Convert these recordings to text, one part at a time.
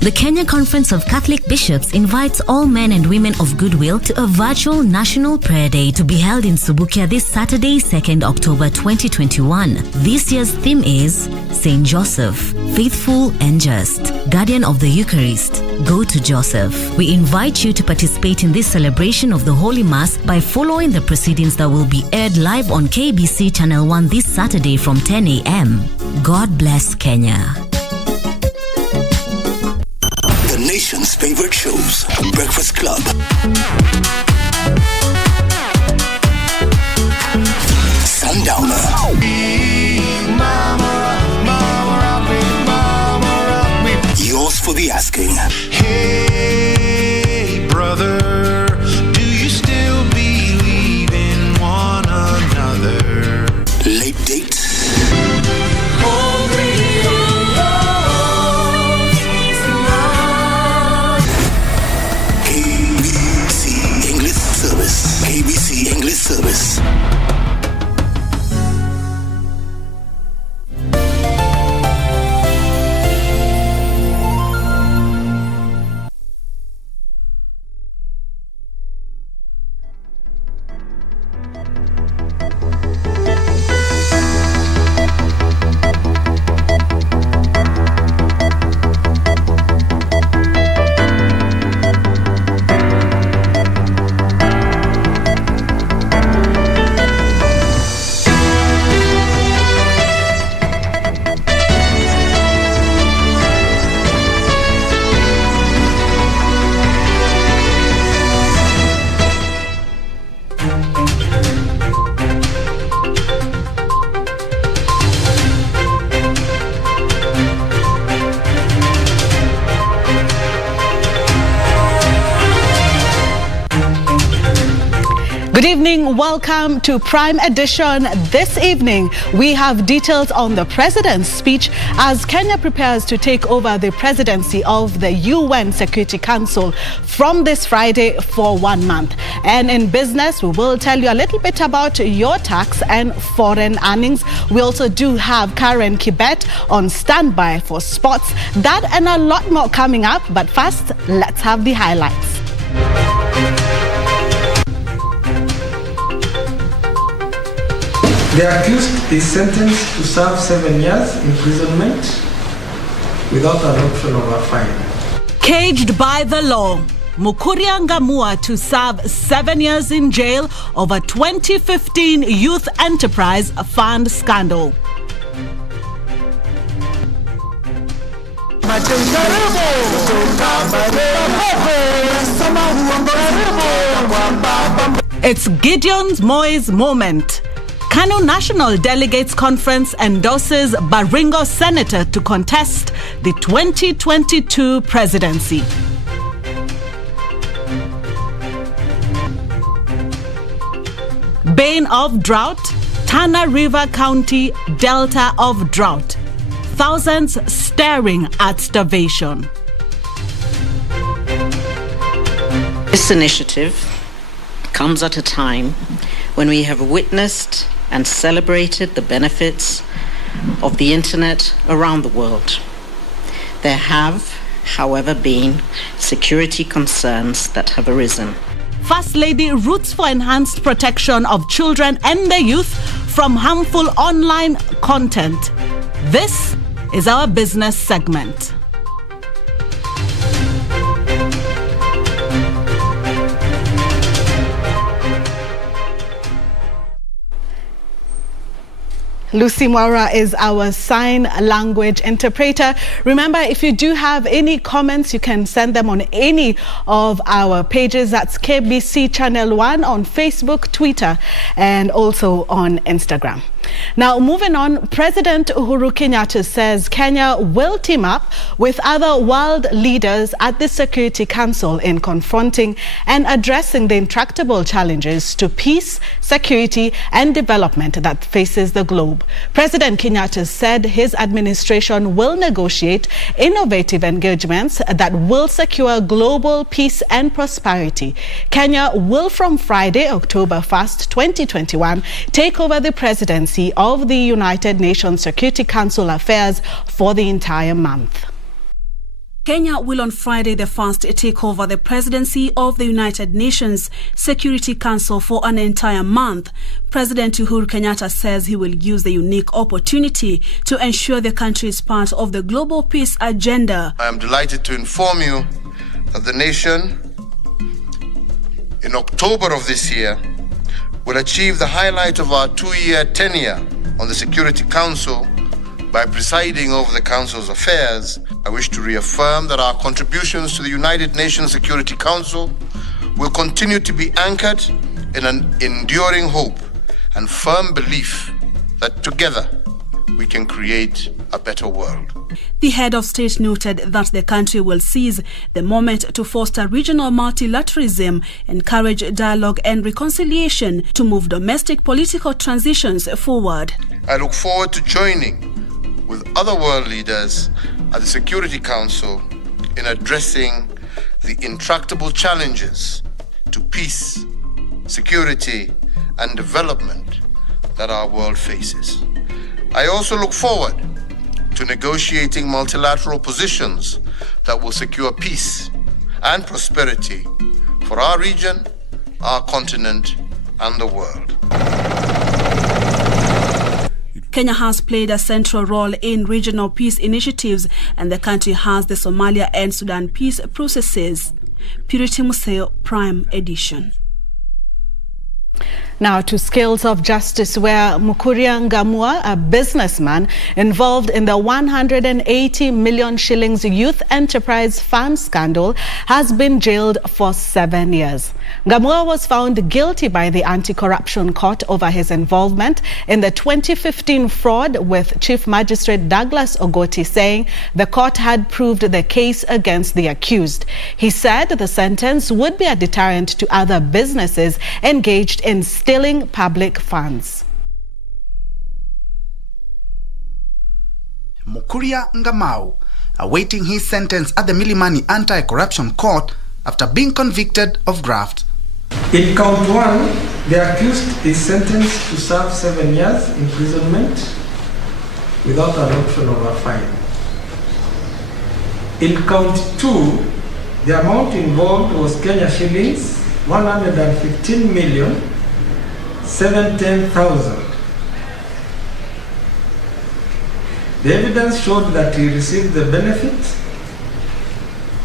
The Kenya Conference of Catholic Bishops invites all men and women of goodwill to a virtual National Prayer Day to be held in Subukia this Saturday, 2nd October 2021. This year's theme is Saint Joseph, Faithful and Just, Guardian of the Eucharist. Go to Joseph. We invite you to participate in this celebration of the Holy Mass by following the proceedings that will be aired live on KBC Channel 1 this Saturday from 10 a.m. God bless Kenya. Nation's favorite shows, Breakfast Club, Sundowner, yours for the asking. Hey brother, do you still believe in one another? Late date, KBC English Service. Good evening, welcome to Prime Edition. This evening, we have details on the President's speech as Kenya prepares to take over the presidency of the UN Security Council from this Friday for 1 month. And in business, we will tell you a little bit about your tax and foreign earnings. We also do have Karen Kibet on standby for sports. That and a lot more coming up. But first, let's have the highlights. The accused is sentenced to serve 7 years imprisonment without an option of a fine. Caged by the law, Mukuria Ngamua to serve 7 years in jail over 2015 Youth Enterprise Fund scandal. It's Gideon Moi's moment. Kano National Delegates Conference endorses Baringo Senator to contest the 2022 presidency. Bane of drought, Tana River County, Delta of drought. Thousands staring at starvation. This initiative comes at a time when we have witnessed and celebrated the benefits of the internet around the world. There have, however, been security concerns that have arisen. First Lady roots for enhanced protection of children and the youth from harmful online content. This is our business segment. Lucy Mwara is our sign language interpreter. Remember, if you do have any comments, you can send them on any of our pages. That's KBC Channel 1 on Facebook, Twitter, and also on Instagram. Now, moving on, President Uhuru Kenyatta says Kenya will team up with other world leaders at the Security Council in confronting and addressing the intractable challenges to peace, security, and development that faces the globe. President Kenyatta said his administration will negotiate innovative engagements that will secure global peace and prosperity. Kenya will, from Friday, October 1st, 2021, take over the presidency of the United Nations Security Council affairs for the entire month. Kenya will on Friday the 1st take over the presidency of the United Nations Security Council for an entire month. President Uhuru Kenyatta says he will use the unique opportunity to ensure the country is part of the global peace agenda. I am delighted to inform you that the nation, in October of this year, will achieve the highlight of our 2-year tenure on the Security Council by presiding over the Council's affairs. I wish to reaffirm that our contributions to the United Nations Security Council will continue to be anchored in an enduring hope and firm belief that together we can create a better world. The head of state noted that the country will seize the moment to foster regional multilateralism, encourage dialogue and reconciliation to move domestic political transitions forward. I look forward to joining with other world leaders at the Security Council in addressing the intractable challenges to peace, security, and development that our world faces. I also look forward to negotiating multilateral positions that will secure peace and prosperity for our region, our continent, and the world. Kenya has played a central role in regional peace initiatives, and the country has the Somalia and Sudan peace processes. Purity Museo, Prime Edition. Now to Scales of Justice, where Mukuria Ngamua, a businessman involved in the 180 million shillings Youth Enterprise Fund scandal, has been jailed for 7 years. Ngamua was found guilty by the Anti-Corruption Court over his involvement in the 2015 fraud, with Chief Magistrate Douglas Ogoti saying the court had proved the case against the accused. He said the sentence would be a deterrent to other businesses engaged in stealing public funds. Mukuria Ngamau awaiting his sentence at the Milimani Anti-Corruption Court after being convicted of graft. In count 1, the accused is sentenced to serve 7 years imprisonment without an option of a fine. In count 2, the amount involved was Kenya shillings 115,710,000. The evidence showed that he received the benefit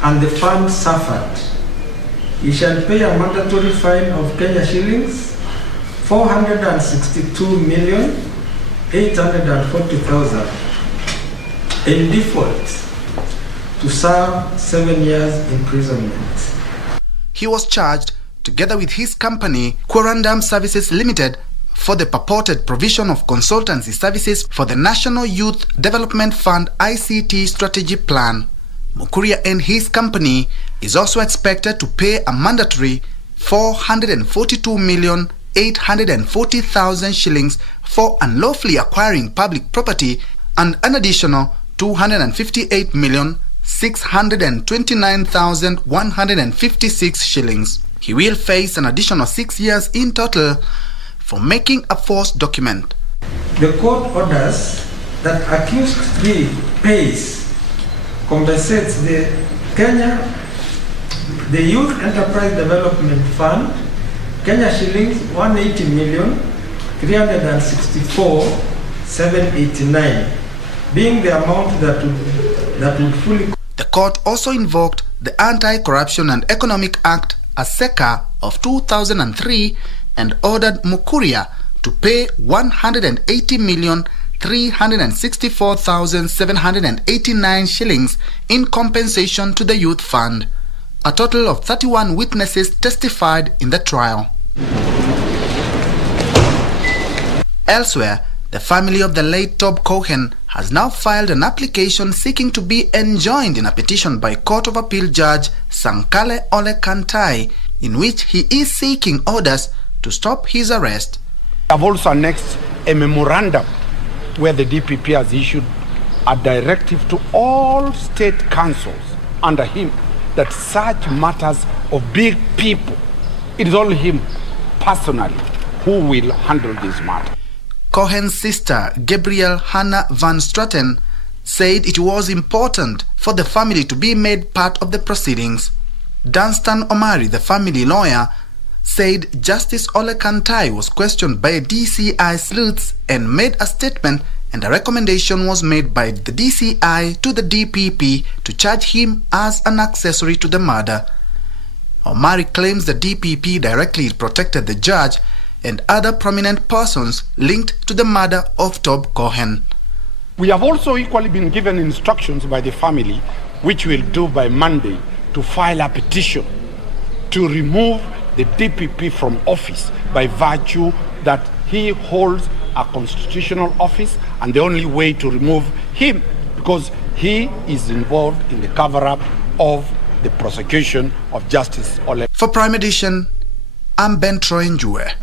and the fund suffered. He shall pay a mandatory fine of Kenya shillings 462,840,000 in default to serve 7 years imprisonment. He was charged together with his company, Quarandam Services Limited, for the purported provision of consultancy services for the National Youth Development Fund ICT Strategy Plan. Mukuria and his company is also expected to pay a mandatory 442,840,000 shillings for unlawfully acquiring public property and an additional 258,629,156 shillings. He will face an additional 6 years in total for making a false document. The court orders that accused 3 pays, compensates the Youth Enterprise Development Fund, Kenya shillings 180,364,789, being the amount that would fully. The court also invoked the Anti-Corruption and Economic Act (ASECA) of 2003 and ordered Mukuria to pay 180,364,789 shillings in compensation to the youth fund. A total of 31 witnesses testified in the trial. Elsewhere, the family of the late Tob Cohen has now filed an application seeking to be enjoined in a petition by Court of Appeal Judge Sankale Ole Kantai, in which he is seeking orders to stop his arrest. I've also annexed a memorandum where the DPP has issued a directive to all state councils under him that such matters of big people, it is only him personally who will handle this matter. Cohen's sister, Gabrielle Hannah Van Straten, said it was important for the family to be made part of the proceedings. Dunstan Omari, the family lawyer, said Justice Ole Kantai was questioned by DCI sleuths and made a statement, and a recommendation was made by the DCI to the DPP to charge him as an accessory to the murder. Omari claims the DPP directly protected the judge and other prominent persons linked to the murder of Tob Cohen. We have also equally been given instructions by the family, which we'll do by Monday, to file a petition to remove the DPP from office by virtue that he holds a constitutional office, and the only way to remove him because he is involved in the cover-up of the prosecution of Justice Ole. For Prime Edition, I'm Ben Troy Njue.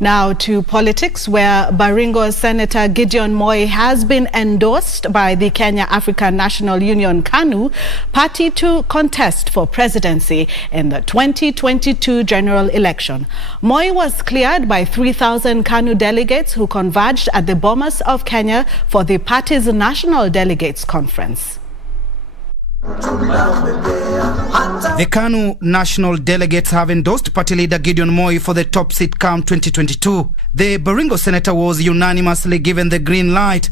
Now to politics, where Baringo Senator Gideon Moi has been endorsed by the Kenya African National Union KANU party to contest for presidency in the 2022 general election. Moi was cleared by 3,000 KANU delegates who converged at the Bomas of Kenya for the party's National Delegates Conference. The KANU national delegates have endorsed party leader Gideon Moi for the top seat come 2022. The Baringo senator was unanimously given the green light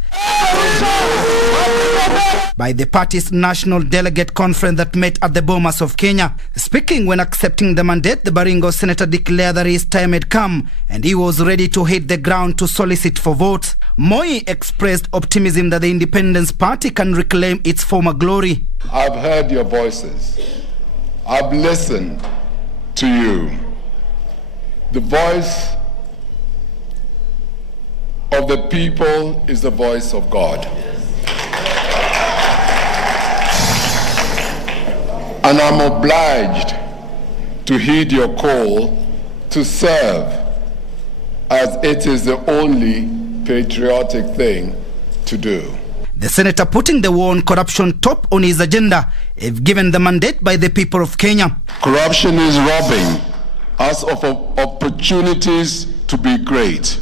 by the party's national delegate conference that met at the Bomas of Kenya. Speaking when accepting the mandate, the Baringo senator declared that his time had come and he was ready to hit the ground to solicit for votes. Moi expressed optimism that the Independence Party can reclaim its former glory. I've heard your voices. I've listened to you. The voice of the people is the voice of God. And I'm obliged to heed your call to serve, as it is the only patriotic thing to do. The senator putting the war on corruption top on his agenda if given the mandate by the people of Kenya. Corruption is robbing us of opportunities to be great,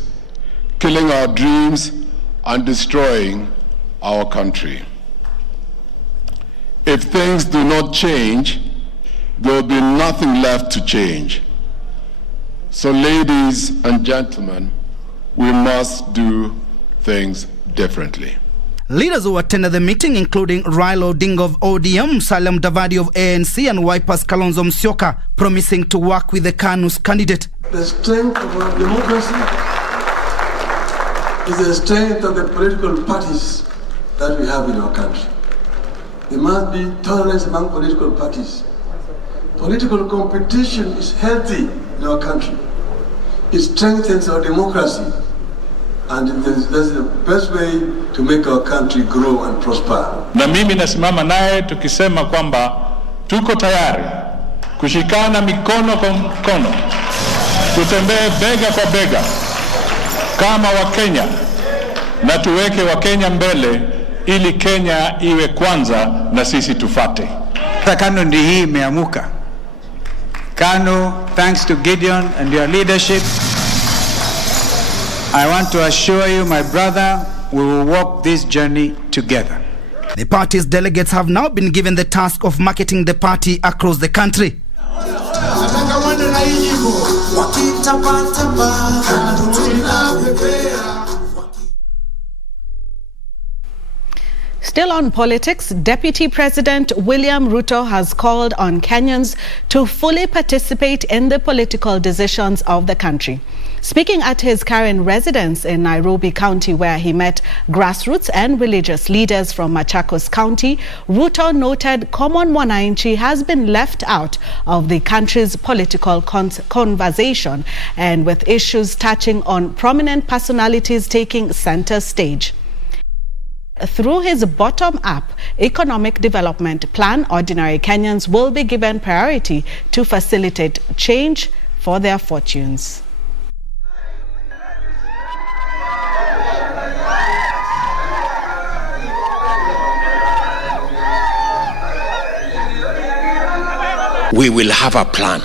killing our dreams and destroying our country. If things do not change, there will be nothing left to change. So ladies and gentlemen, we must do things differently. Leaders who attended the meeting, including Raila Odinga of ODM, Salam Davadi of ANC, and Wiper's Kalonzo Musyoka, promising to work with the KANU's candidate. The strength of our democracy is the strength of the political parties that we have in our country. There must be tolerance among political parties. Political competition is healthy in our country. It strengthens our democracy. And that's the best way to make our country grow and prosper. Na mimi nasimama naye tukisema kwamba tuko tayari kushikana mikono kwa mkono, tutembee bega kwa bega kama Wakenya na tuweke Wakenya mbele ili Kenya iwe kwanza na sisi tufate. KANU ndi hii imeamuka. KANU, thanks to Gideon and your leadership, I want to assure you, my brother, we will walk this journey together. The party's delegates have now been given the task of marketing the party across the country. Still on politics, Deputy President William Ruto has called on Kenyans to fully participate in the political decisions of the country. Speaking at his Karen residence in Nairobi County, where he met grassroots and religious leaders from Machakos County, Ruto noted common mwananchi has been left out of the country's political conversation, and with issues touching on prominent personalities taking center stage. Through his bottom-up economic development plan, ordinary Kenyans will be given priority to facilitate change for their fortunes. We will have a plan.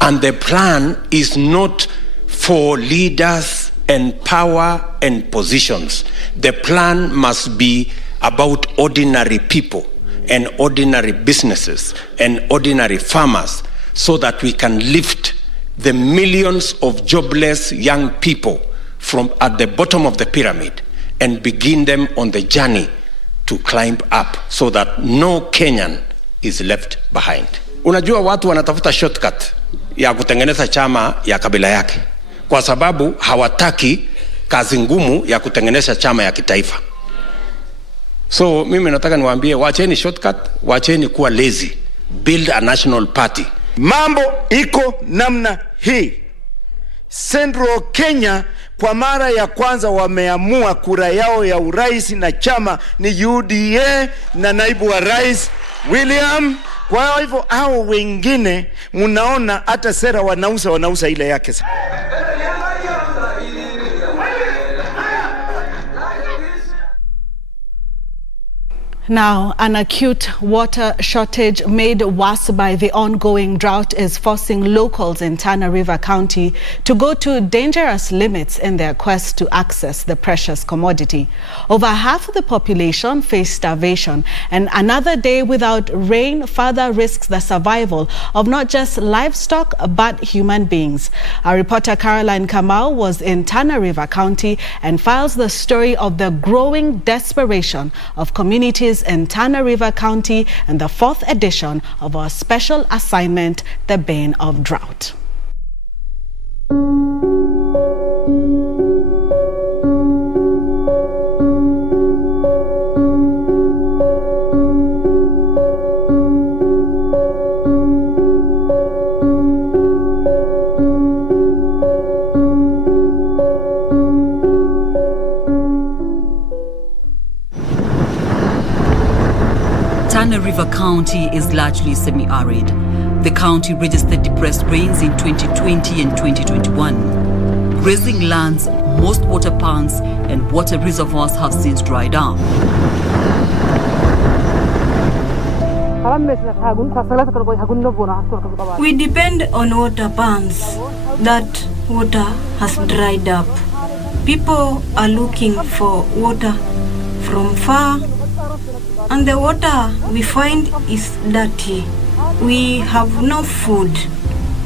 And the plan is not for leaders and power and positions. The plan must be about ordinary people and ordinary businesses and ordinary farmers so that we can lift the millions of jobless young people from at the bottom of the pyramid and begin them on the journey to climb up so that no Kenyan is left behind. Unajua watu wanatafuta shortcut ya kutengeneza chama ya kabila yake kwa sababu hawataki kazi ngumu ya kutengeneza chama ya kitaifa. So mimi nataka niwaambie, wacheni shortcut, wacheni kuwa lazy. Build a national party. Mambo iko namna hii. Central Kenya kwa mara ya kwanza wameamua kura yao ya urais na chama ni UDA na naibu wa rais William. Kwa hivyo hao wengine munaona hata sera wanauza ile yake. Now, an acute water shortage made worse by the ongoing drought is forcing locals in Tana River County to go to dangerous limits in their quest to access the precious commodity. Over half of the population face starvation, and another day without rain further risks the survival of not just livestock but human beings. Our reporter Caroline Kamau was in Tana River County and files the story of the growing desperation of communities in Tana River County and the 4th edition of our special assignment, The Bane of Drought. Tana River County is largely semi-arid. The county registered depressed rains in 2020 and 2021. Grazing lands, most water ponds and water reservoirs have since dried up. We depend on water ponds. That water has dried up. People are looking for water from far, and the water we find is dirty. We have no food.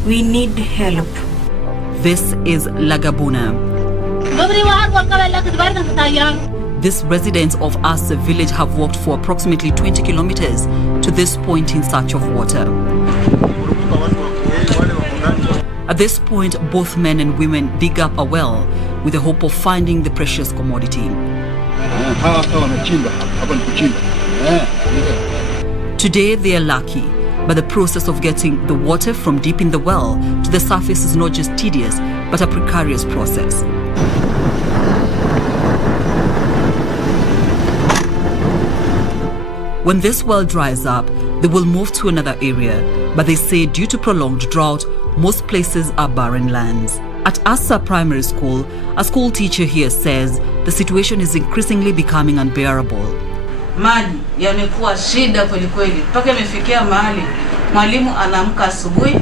We need help. This is Lagabuna. These residents of Asa village have walked for approximately 20 kilometers to this point in search of water. At this point, both men and women dig up a well with the hope of finding the precious commodity. Today they are lucky, but the process of getting the water from deep in the well to the surface is not just tedious, but a precarious process. When this well dries up, they will move to another area, but they say due to prolonged drought, most places are barren lands. At Asa Primary School, a school teacher here says the situation is increasingly becoming unbearable. Maji yamekuwa shida kweli kweli. Mpaka imefikia mahali mwalimu anaamka asubuhi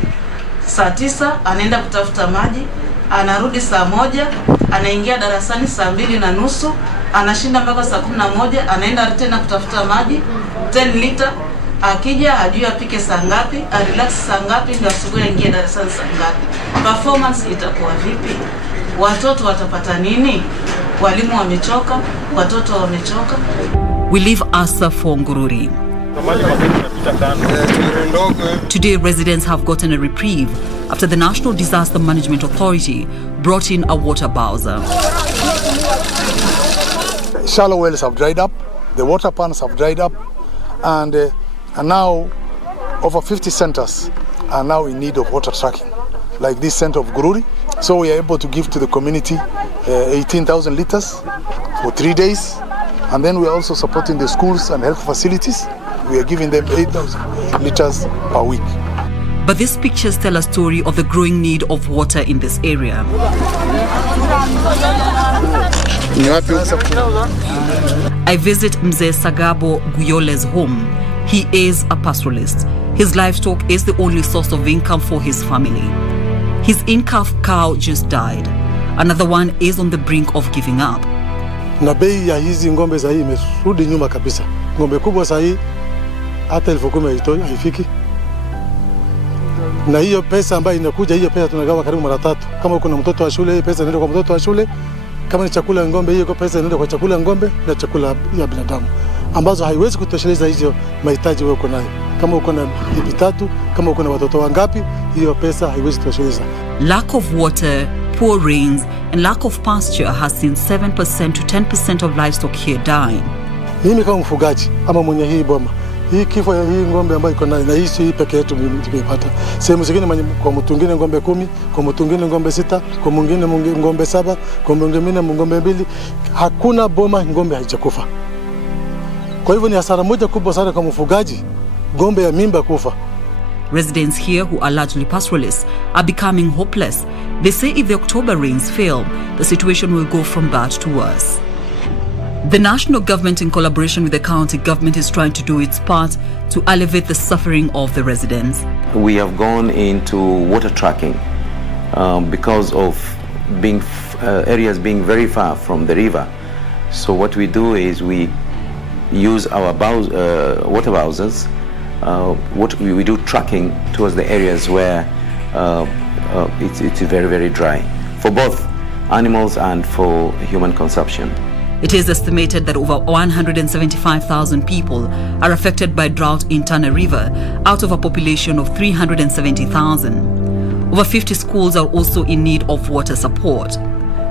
saa 9 anaenda kutafuta maji, anarudi saa 1, anaingia darasani saa 2:30, anashinda mpaka saa 11, anaenda tena kutafuta maji 10 lita, akija hajui apike saa ngapi, arelax saa ngapi, ndio asubuhi aingie darasani saa ngapi. Performance itakuwa vipi? Watoto watapata nini? Walimu wamechoka, watoto wamechoka. We leave Asa for Ngururi. Today, residents have gotten a reprieve after the National Disaster Management Authority brought in a water bowser. Shallow wells have dried up, the water ponds have dried up, and now over 50 centers are now in need of water tracking, like this center of Gururi. So we are able to give to the community 18,000 liters for 3 days. And then we are also supporting the schools and health facilities. We are giving them 8,000 liters per week. But these pictures tell a story of the growing need of water in this area. I visit Mzee Sagabo Guyole's home. He is a pastoralist. His livestock is the only source of income for his family. His in-calf cow just died. Another one is on the brink of giving up. na bei ya hizi ng'ombe za hii imerudi nyuma kabisa. Ng'ombe kubwa saa hii hata 10,000 haifiki. Na hiyo pesa ambayo inakuja, hiyo pesa tunagawa karibu mara 3. Kama uko na mtoto wa shule, hiyo pesa inaenda kwa mtoto wa shule. Kama ni chakula ya ng'ombe, hiyo pesa inaenda kwa chakula ya ng'ombe na chakula ya binadamu, ambazo haiwezi kutosheleza hizo mahitaji wewe uko nayo. Kama uko na bibi 3, kama uko na watoto wangapi, hiyo pesa haiwezi kutosheleza. Lack of water, poor rains and lack of pasture has seen 7% to 10% of livestock here dying. Mimi kama mfugaji ama mwenye hii boma, hii kifo ya hii ng'ombe ambayo iko na hii peke yetu tumepata. Sehemu zingine kwa mtu mwingine ng'ombe 10, kwa mtu mwingine ng'ombe 6, kwa mwingine ng'ombe 7, kwa mwingine ng'ombe 2. Hakuna boma ng'ombe haijakufa. Kwa hivyo ni hasara moja kubwa sana kwa mfugaji, ng'ombe ya mimba kufa. Residents here, who are largely pastoralists, are becoming hopeless. They say if the October rains fail, the situation will go from bad to worse. The national government, in collaboration with the county government, is trying to do its part to alleviate the suffering of the residents. We have gone into water tracking because of areas being very far from the river. So what we do is we use our water bowsers. We do tracking towards the areas where it's very, very dry, for both animals and for human consumption. It is estimated that over 175,000 people are affected by drought in Tana River, out of a population of 370,000. Over 50 schools are also in need of water support.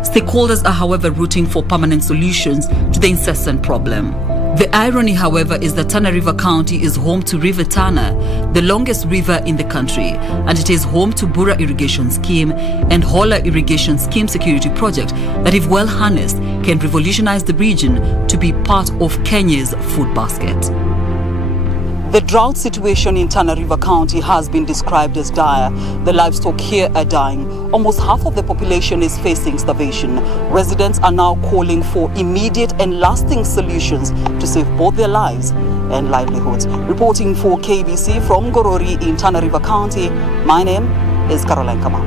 Stakeholders are, however, rooting for permanent solutions to the incessant problem. The irony, however, is that Tana River County is home to River Tana, the longest river in the country, and it is home to Bura Irrigation Scheme and Hola Irrigation Scheme security project that, if well harnessed, can revolutionize the region to be part of Kenya's food basket. The drought situation in Tana River County has been described as dire. The livestock here are dying. Almost half of the population is facing starvation. Residents are now calling for immediate and lasting solutions to save both their lives and livelihoods. Reporting for KBC from Gorori in Tana River County, my name is Caroline Kama.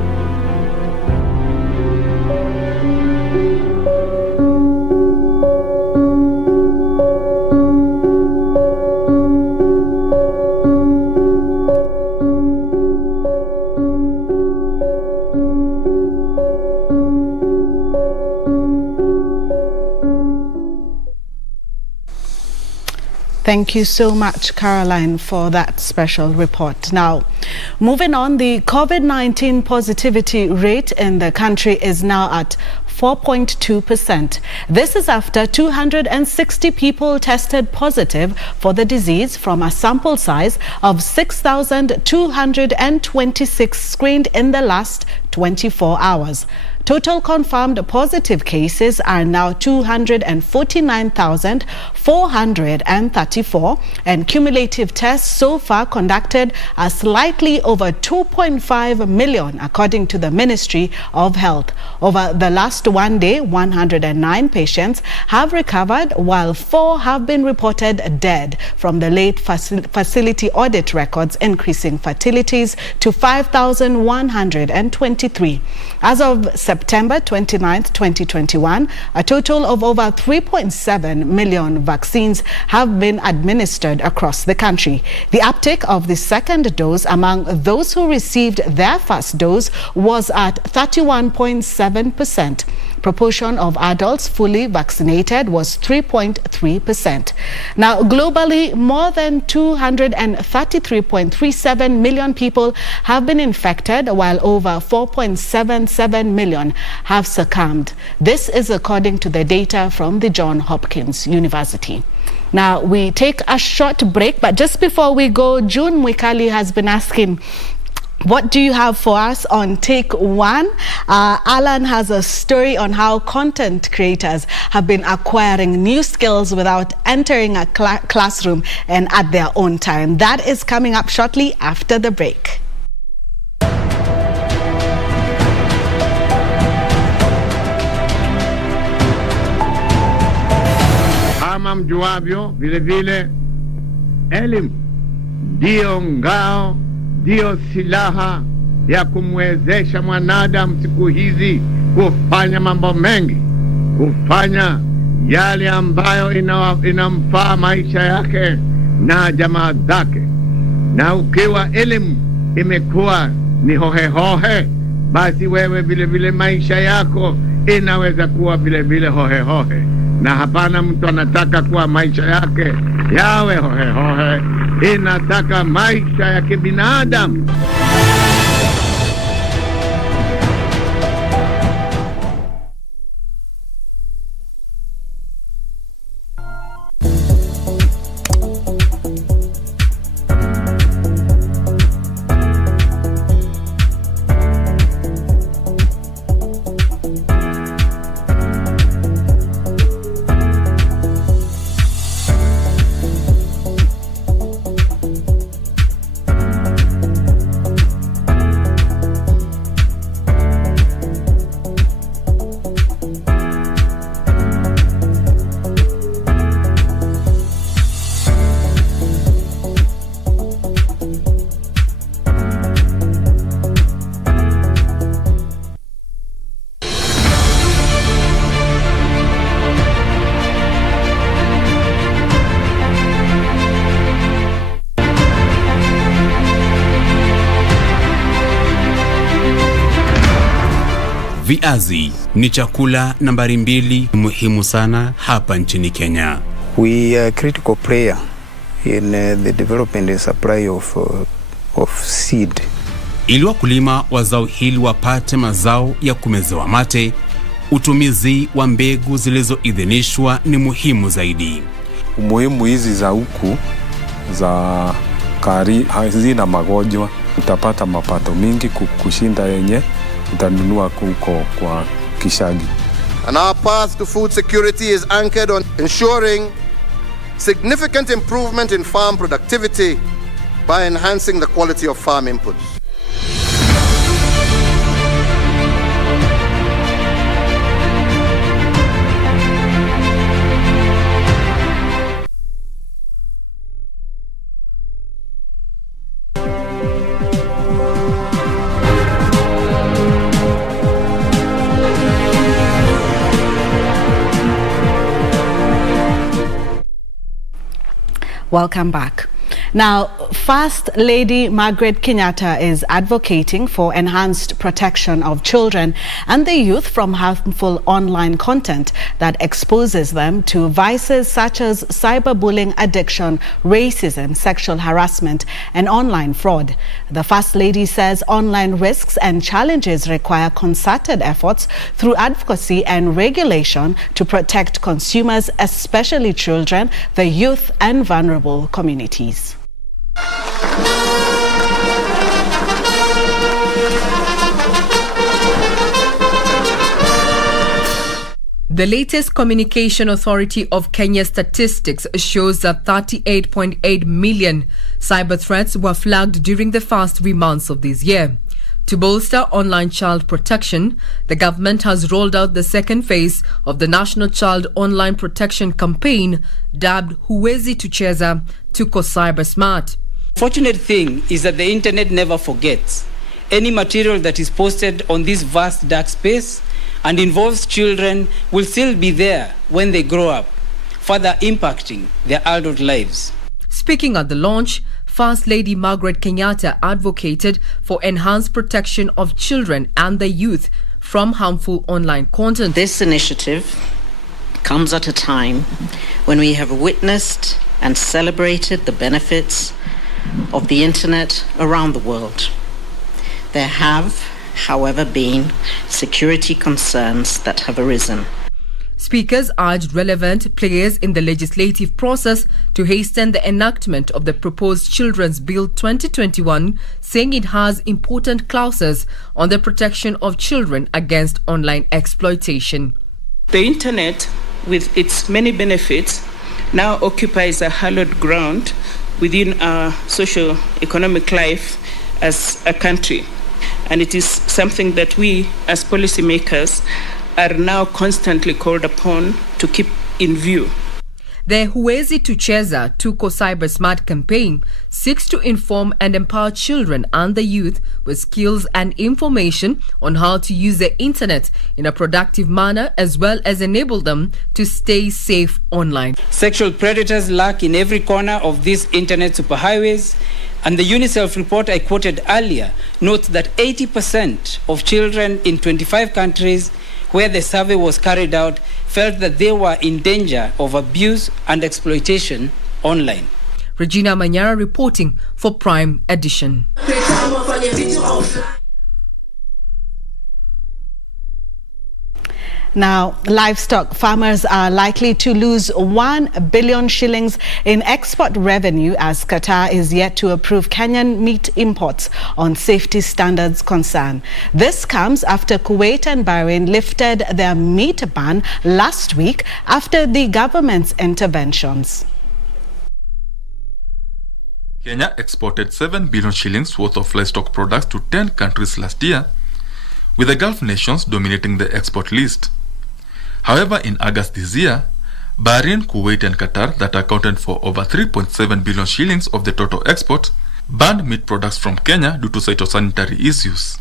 Thank you so much, Caroline, for that special report. Now, moving on, the COVID-19 positivity rate in the country is now at 4.2%. This is after 260 people tested positive for the disease from a sample size of 6,226 screened in the last 24 hours. Total confirmed positive cases are now 249,434, and cumulative tests so far conducted are slightly over 2.5 million, according to the Ministry of Health. Over the last one day, 109 patients have recovered, while 4 have been reported dead from the late facility audit records, increasing fatalities to 5,123. As of September 29, 2021, a total of over 3.7 million vaccines have been administered across the country. The uptake of the second dose among those who received their first dose was at 31.7%. Proportion of adults fully vaccinated was 3.3%. Now, globally, more than 233.37 million people have been infected, while over 4.77 million have succumbed. This is according to the data from the Johns Hopkins University. Now, we take a short break, but just before we go, June Mwikali has been asking, what do you have for us on Take One? Alan has a story on how content creators have been acquiring new skills without entering a classroom and at their own time. That is coming up shortly after the break. Kama mjuavyo, vile vile elimu ndio ngao, ndio silaha ya kumwezesha mwanadamu siku hizi kufanya mambo mengi, kufanya yale ambayo inamfaa maisha yake na jamaa zake. Na ukiwa elimu imekuwa ni hohe, basi wewe vile vile maisha yako inaweza kuwa vile vile hohe. Na hapana mtu anataka kuwa maisha yake yawe hohe. Inataka maisha ya kibinadamu. Viazi ni chakula nambari 2 muhimu sana hapa nchini Kenya. We are a critical player in the development and supply of seed. Ili wakulima wa zao hili wapate mazao ya kumezewa mate, utumizi wa mbegu zilizoidhinishwa ni muhimu zaidi. Umuhimu hizi za huku za hazina magonjwa, utapata mapato mingi kushinda yenye utanunua huko kwa kishagi. And our path to food security is anchored on ensuring significant improvement in farm productivity by enhancing the quality of farm inputs. Welcome back. Now, First Lady Margaret Kenyatta is advocating for enhanced protection of children and the youth from harmful online content that exposes them to vices such as cyberbullying, addiction, racism, sexual harassment, and online fraud. The First Lady says online risks and challenges require concerted efforts through advocacy and regulation to protect consumers, especially children, the youth, and vulnerable communities. The latest Communication Authority of Kenya statistics shows that 38.8 million cyber threats were flagged during the first 3 months of this year. To bolster online child protection, the government has rolled out the second phase of the National Child Online Protection Campaign, dubbed Huwezi Tucheza, Tuko Cyber Smart. Fortunate thing is that the internet never forgets. Any material that is posted on this vast dark space and involves children will still be there when they grow up, further impacting their adult lives. Speaking at the launch, First Lady Margaret Kenyatta advocated for enhanced protection of children and the youth from harmful online content. This initiative comes at a time when we have witnessed and celebrated the benefits of the internet around the world. There have, however, been security concerns that have arisen. Speakers urged relevant players in the legislative process to hasten the enactment of the proposed Children's Bill 2021, saying it has important clauses on the protection of children against online exploitation. The internet, with its many benefits, now occupies a hallowed ground within our socio-economic life as a country. And it is something that we, as policymakers, are now constantly called upon to keep in view. The Huwezi Tucheza Tuko Cyber Smart campaign seeks to inform and empower children and the youth with skills and information on how to use the internet in a productive manner, as well as enable them to stay safe online. Sexual predators lurk in every corner of these internet superhighways, and the UNICEF report I quoted earlier notes that 80% of children in 25 countries where the survey was carried out felt that they were in danger of abuse and exploitation online. Regina Manyara reporting for Prime Edition. Now, livestock farmers are likely to lose 1 billion shillings in export revenue as Qatar is yet to approve Kenyan meat imports on safety standards concern. This comes after Kuwait and Bahrain lifted their meat ban last week after the government's interventions. Kenya exported 7 billion shillings worth of livestock products to 10 countries last year, with the Gulf nations dominating the export list. However, in August this year, Bahrain, Kuwait and Qatar, that accounted for over 3.7 billion shillings of the total export, banned meat products from Kenya due to phytosanitary issues.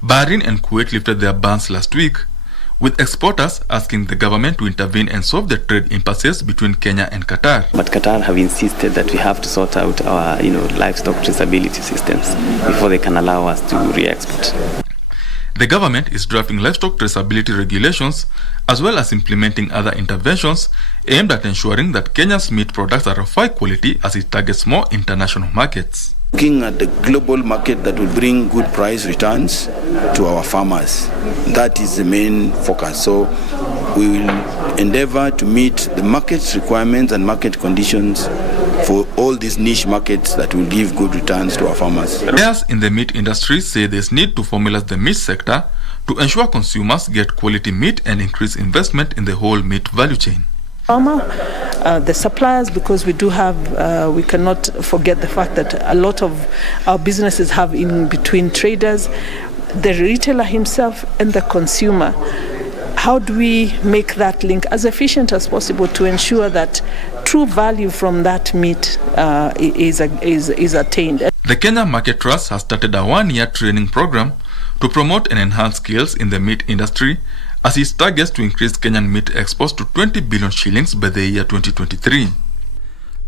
Bahrain and Kuwait lifted their bans last week, with exporters asking the government to intervene and solve the trade impasses between Kenya and Qatar. But Qatar have insisted that we have to sort out our livestock traceability systems before they can allow us to re-export. The government is drafting livestock traceability regulations as well as implementing other interventions aimed at ensuring that Kenya's meat products are of high quality as it targets more international markets. Looking at the global market that will bring good price returns to our farmers. That is the main focus. So we will endeavor to meet the market's requirements and market conditions for all these niche markets that will give good returns to our farmers. Players in the meat industry say there's need to formalize the meat sector to ensure consumers get quality meat and increase investment in the whole meat value chain. The suppliers, because we do have, we cannot forget the fact that a lot of our businesses have in between traders, the retailer himself and the consumer. How do we make that link as efficient as possible to ensure that true value from that meat is attained? The Kenya Market Trust has started a 1-year training program to promote and enhance skills in the meat industry as it targets to increase Kenyan meat exports to 20 billion shillings by the year 2023.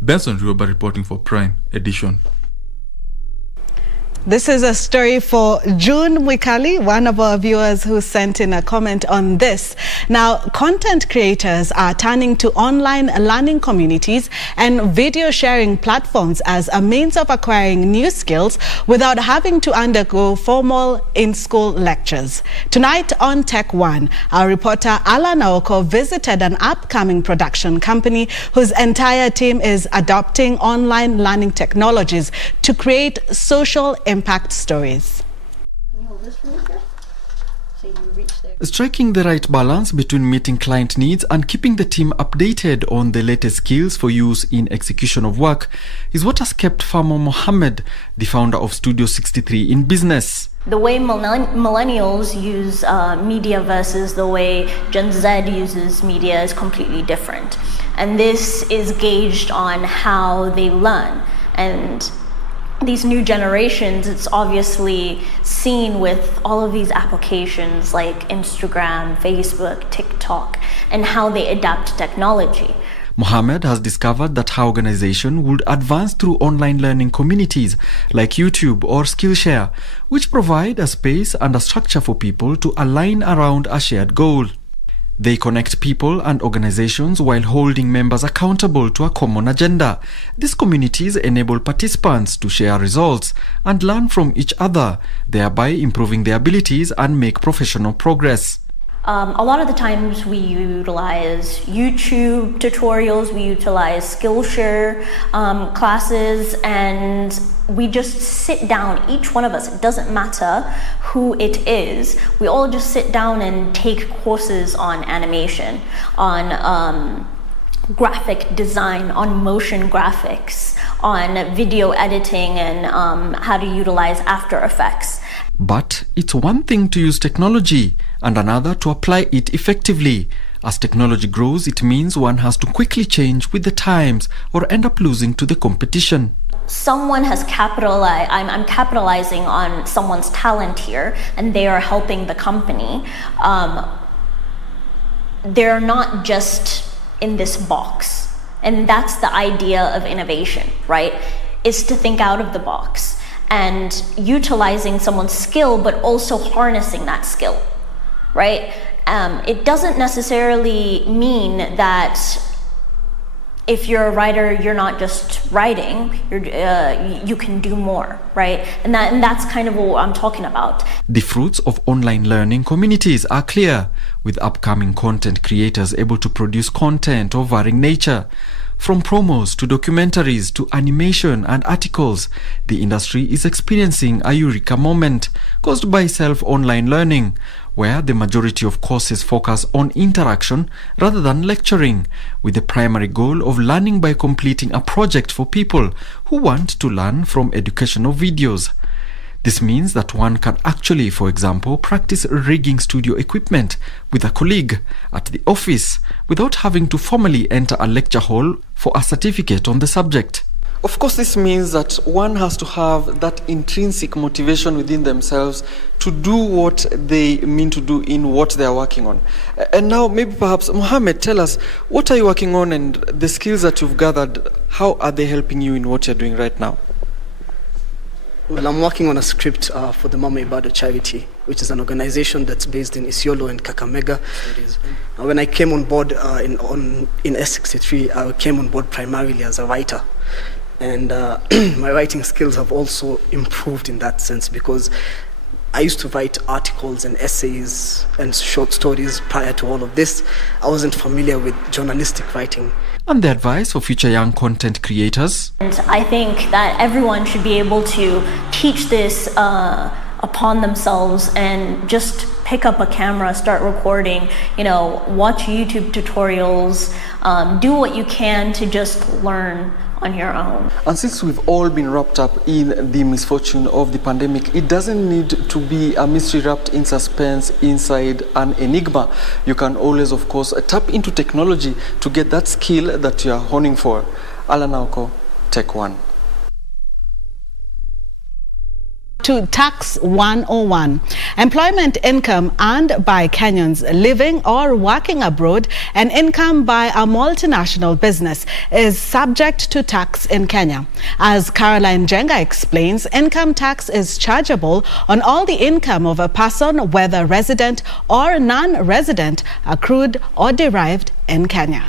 Benson River reporting for Prime Edition. This is a story for June Mwikali, one of our viewers who sent in a comment on this. Now, content creators are turning to online learning communities and video sharing platforms as a means of acquiring new skills without having to undergo formal in-school lectures. Tonight on Tech One, our reporter Alan Aoko visited an upcoming production company whose entire team is adopting online learning technologies to create social impact stories. Striking the right balance between meeting client needs and keeping the team updated on the latest skills for use in execution of work is what has kept Farmer Mohammed, the founder of Studio 63, in business. The way millennials use media versus the way Gen Z uses media is completely different. And this is gauged on how they learn. And these new generations, it's obviously seen with all of these applications like Instagram, Facebook, TikTok, and how they adapt technology. Mohammed has discovered that her organization would advance through online learning communities like YouTube or Skillshare, which provide a space and a structure for people to align around a shared goal. They connect people and organizations while holding members accountable to a common agenda. These communities enable participants to share results and learn from each other, thereby improving their abilities and make professional progress. A lot of the times we utilize YouTube tutorials, we utilize Skillshare classes, and we just sit down, each one of us, it doesn't matter who it is, we all just sit down and take courses on animation, on graphic design, on motion graphics, on video editing, and how to utilize After Effects. But it's one thing to use technology and another to apply it effectively. As technology grows, it means one has to quickly change with the times or end up losing to the competition. Someone has capitalized, I'm capitalizing on someone's talent here, and they are helping the company. They're not just in this box. And that's the idea of innovation, right? Is to think out of the box and utilizing someone's skill, but also harnessing that skill, right? It doesn't necessarily mean that if you're a writer, you're not just writing, you can do more, right? And that's kind of what I'm talking about. The fruits of online learning communities are clear, with upcoming content creators able to produce content of varying nature. From promos to documentaries to animation and articles, the industry is experiencing a eureka moment caused by self-online learning, where the majority of courses focus on interaction rather than lecturing, with the primary goal of learning by completing a project for people who want to learn from educational videos. This means that one can actually, for example, practice rigging studio equipment with a colleague at the office without having to formally enter a lecture hall for a certificate on the subject. Of course, this means that one has to have that intrinsic motivation within themselves to do what they mean to do in what they are working on. And now, maybe perhaps, Mohammed, tell us, what are you working on, and the skills that you've gathered, how are they helping you in what you're doing right now? Well, I'm working on a script for the Mama Ibado charity, which is an organization that's based in Isiolo and Kakamega. When I came on board in S63, I came on board primarily as a writer. And my writing skills have also improved in that sense, because I used to write articles and essays and short stories prior to all of this. I wasn't familiar with journalistic writing. And the advice for future young content creators? And I think that everyone should be able to teach this upon themselves and just pick up a camera, start recording, watch YouTube tutorials, do what you can to just learn on your own. And since we've all been wrapped up in the misfortune of the pandemic, it doesn't need to be a mystery wrapped in suspense inside an enigma. You can always, of course, tap into technology to get that skill that you are honing for. Alanauko, take one. To Tax 101. Employment income earned by Kenyans living or working abroad and income by a multinational business is subject to tax in Kenya. As Caroline Jenga explains, income tax is chargeable on all the income of a person, whether resident or non-resident, accrued or derived in Kenya.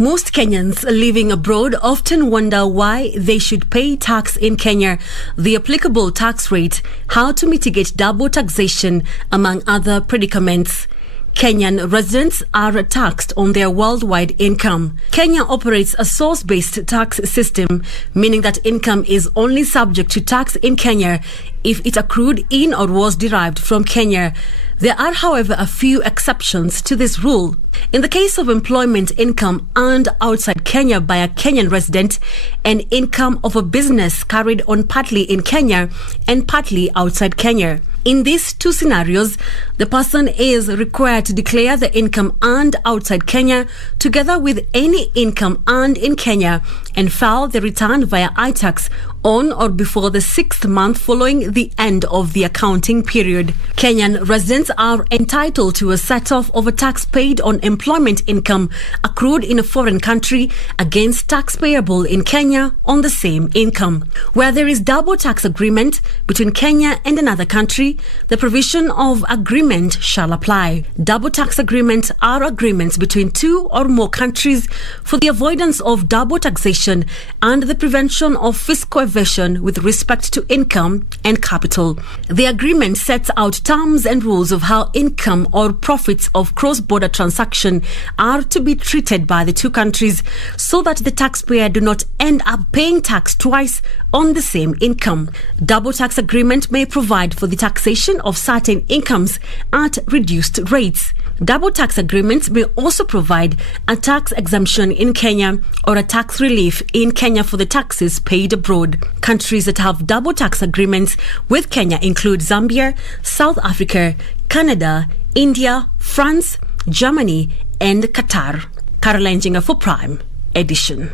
Most Kenyans living abroad often wonder why they should pay tax in Kenya, the applicable tax rate, how to mitigate double taxation, among other predicaments. Kenyan residents are taxed on their worldwide income. Kenya operates a source-based tax system, meaning that income is only subject to tax in Kenya if it accrued in or was derived from Kenya. There are, however, a few exceptions to this rule. In the case of employment income earned outside Kenya by a Kenyan resident and income of a business carried on partly in Kenya and partly outside Kenya. In these two scenarios, the person is required to declare the income earned outside Kenya together with any income earned in Kenya and file the return via iTax on or before the 6th month following the end of the accounting period. Kenyan residents are entitled to a set-off of a tax paid on employment income accrued in a foreign country against tax payable in Kenya on the same income. Where there is double tax agreement between Kenya and another country, the provision of agreement shall apply. Double tax agreements are agreements between two or more countries for the avoidance of double taxation and the prevention of fiscal evasion with respect to income and capital. The agreement sets out terms and rules of how income or profits of cross-border transaction are to be treated by the two countries so that the taxpayer do not end up paying tax twice on the same income. Double tax agreement may provide for the taxation of certain incomes at reduced rates. Double tax agreements may also provide a tax exemption in Kenya or a tax relief in Kenya for the taxes paid abroad. Countries that have double tax agreements with Kenya include Zambia, South Africa, Canada, India, France, Germany, and Qatar. Caroline Jinga for Prime Edition.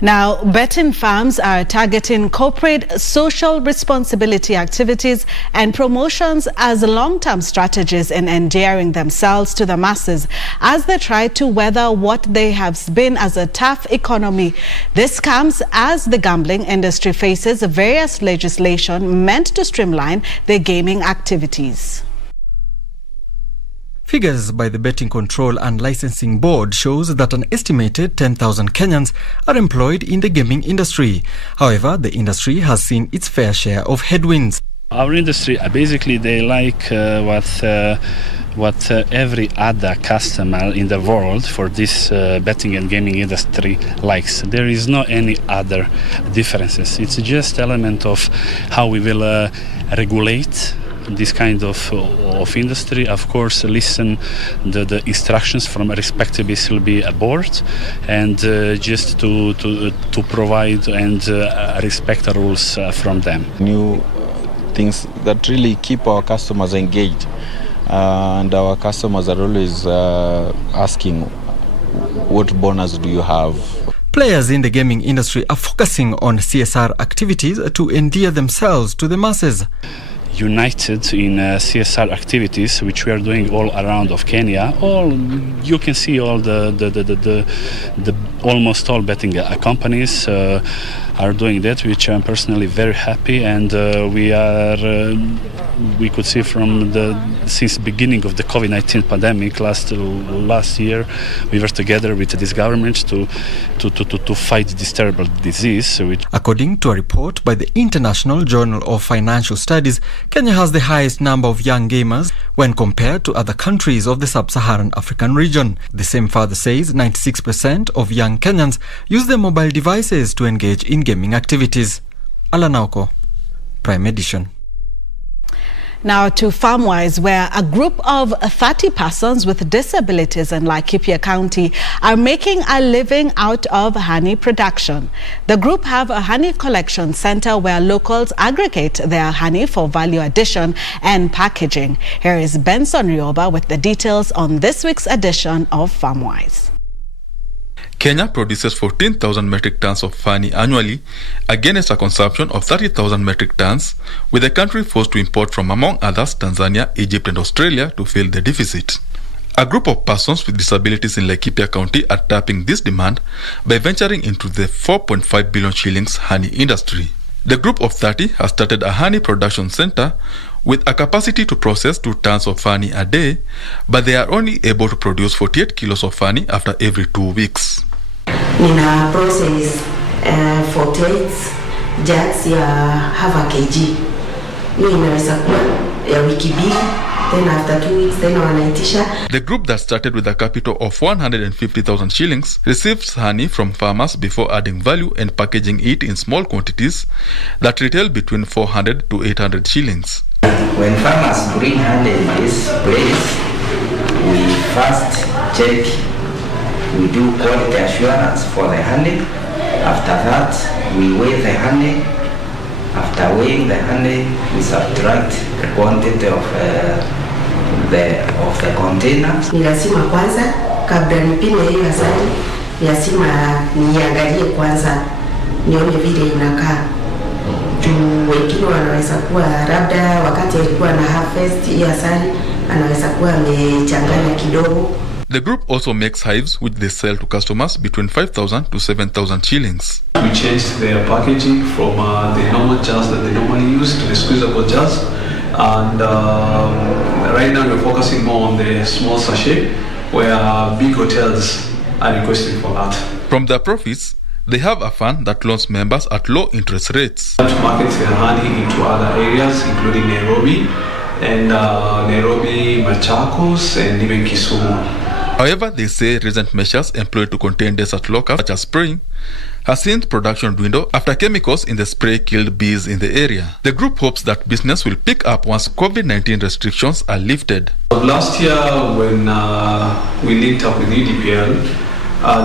Now, betting firms are targeting corporate social responsibility activities and promotions as long-term strategies in endearing themselves to the masses as they try to weather what they have been as a tough economy. This comes as the gambling industry faces various legislation meant to streamline their gaming activities. Figures by the Betting Control and Licensing Board shows that an estimated 10,000 Kenyans are employed in the gaming industry. However, the industry has seen its fair share of headwinds. Our industry, basically, they like what every other customer in the world for this betting and gaming industry likes. There is no any other differences. It's just element of how we will regulate this kind of industry. Of course, listen the instructions from a respective SLB board, and just to provide and respect the rules from them. New things that really keep our customers engaged, and our customers are always asking, what bonus do you have? Players in the gaming industry are focusing on CSR activities to endear themselves to the masses. United in CSR activities, which we are doing all around of Kenya. You can see all the almost all betting companies are doing that, which I'm personally very happy, and we could see from since beginning of the COVID-19 pandemic last year, we were together with this government to fight this terrible disease. According to a report by the International Journal of Financial Studies, Kenya has the highest number of young gamers when compared to other countries of the sub-Saharan African region. The same further says 96% of young Kenyans use their mobile devices to engage in gaming activities. Alanauko, Prime Edition. Now to FarmWise, where a group of 30 persons with disabilities in Laikipia County are making a living out of honey production. The group have a honey collection center where locals aggregate their honey for value addition and packaging. Here is Benson Rioba with the details on this week's edition of FarmWise. Kenya produces 14,000 metric tons of honey annually, against a consumption of 30,000 metric tons, with the country forced to import from, among others, Tanzania, Egypt and Australia to fill the deficit. A group of persons with disabilities in Laikipia County are tapping this demand by venturing into the 4.5 billion shillings honey industry. The group of 30 has started a honey production center with a capacity to process 2 tons of honey a day, but they are only able to produce 48 kilos of honey after every 2 weeks. Nina process 48 jugs ya half a kg. Hiyo inaweza kuwa ya wiki mbili, then after 2 weeks then wanaitisha. The group that started with a capital of 150,000 shillings receives honey from farmers before adding value and packaging it in small quantities that retail between 400 to 800 shillings. When farmers bring honey in this place, we first check, we do quality assurance for the honey. After that, we weigh the honey. After weighing the honey, we subtract the quantity of the container. Ni lazima kwanza, kabla nipime hiyo asali, lazima niangalie kwanza, nione vile inakaa. Wengine wanaweza kuwa labda wakati alikuwa na harvest hiyo asali, anaweza kuwa amechanganya kidogo. The group also makes hives which they sell to customers between 5,000 to 7,000 shillings. We changed their packaging from the normal jars that they normally use to the squeezable jars, and right now we're focusing more on the small sachet where big hotels are requesting for that. From their profits, they have a fund that loans members at low interest rates. To market their honey into other areas including Nairobi, Machakos and even Kisumu. However, they say recent measures employed to contain desert locusts, such as spraying, has seen production dwindle after chemicals in the spray killed bees in the area. The group hopes that business will pick up once COVID-19 restrictions are lifted. Last year, when we linked up with EDPL,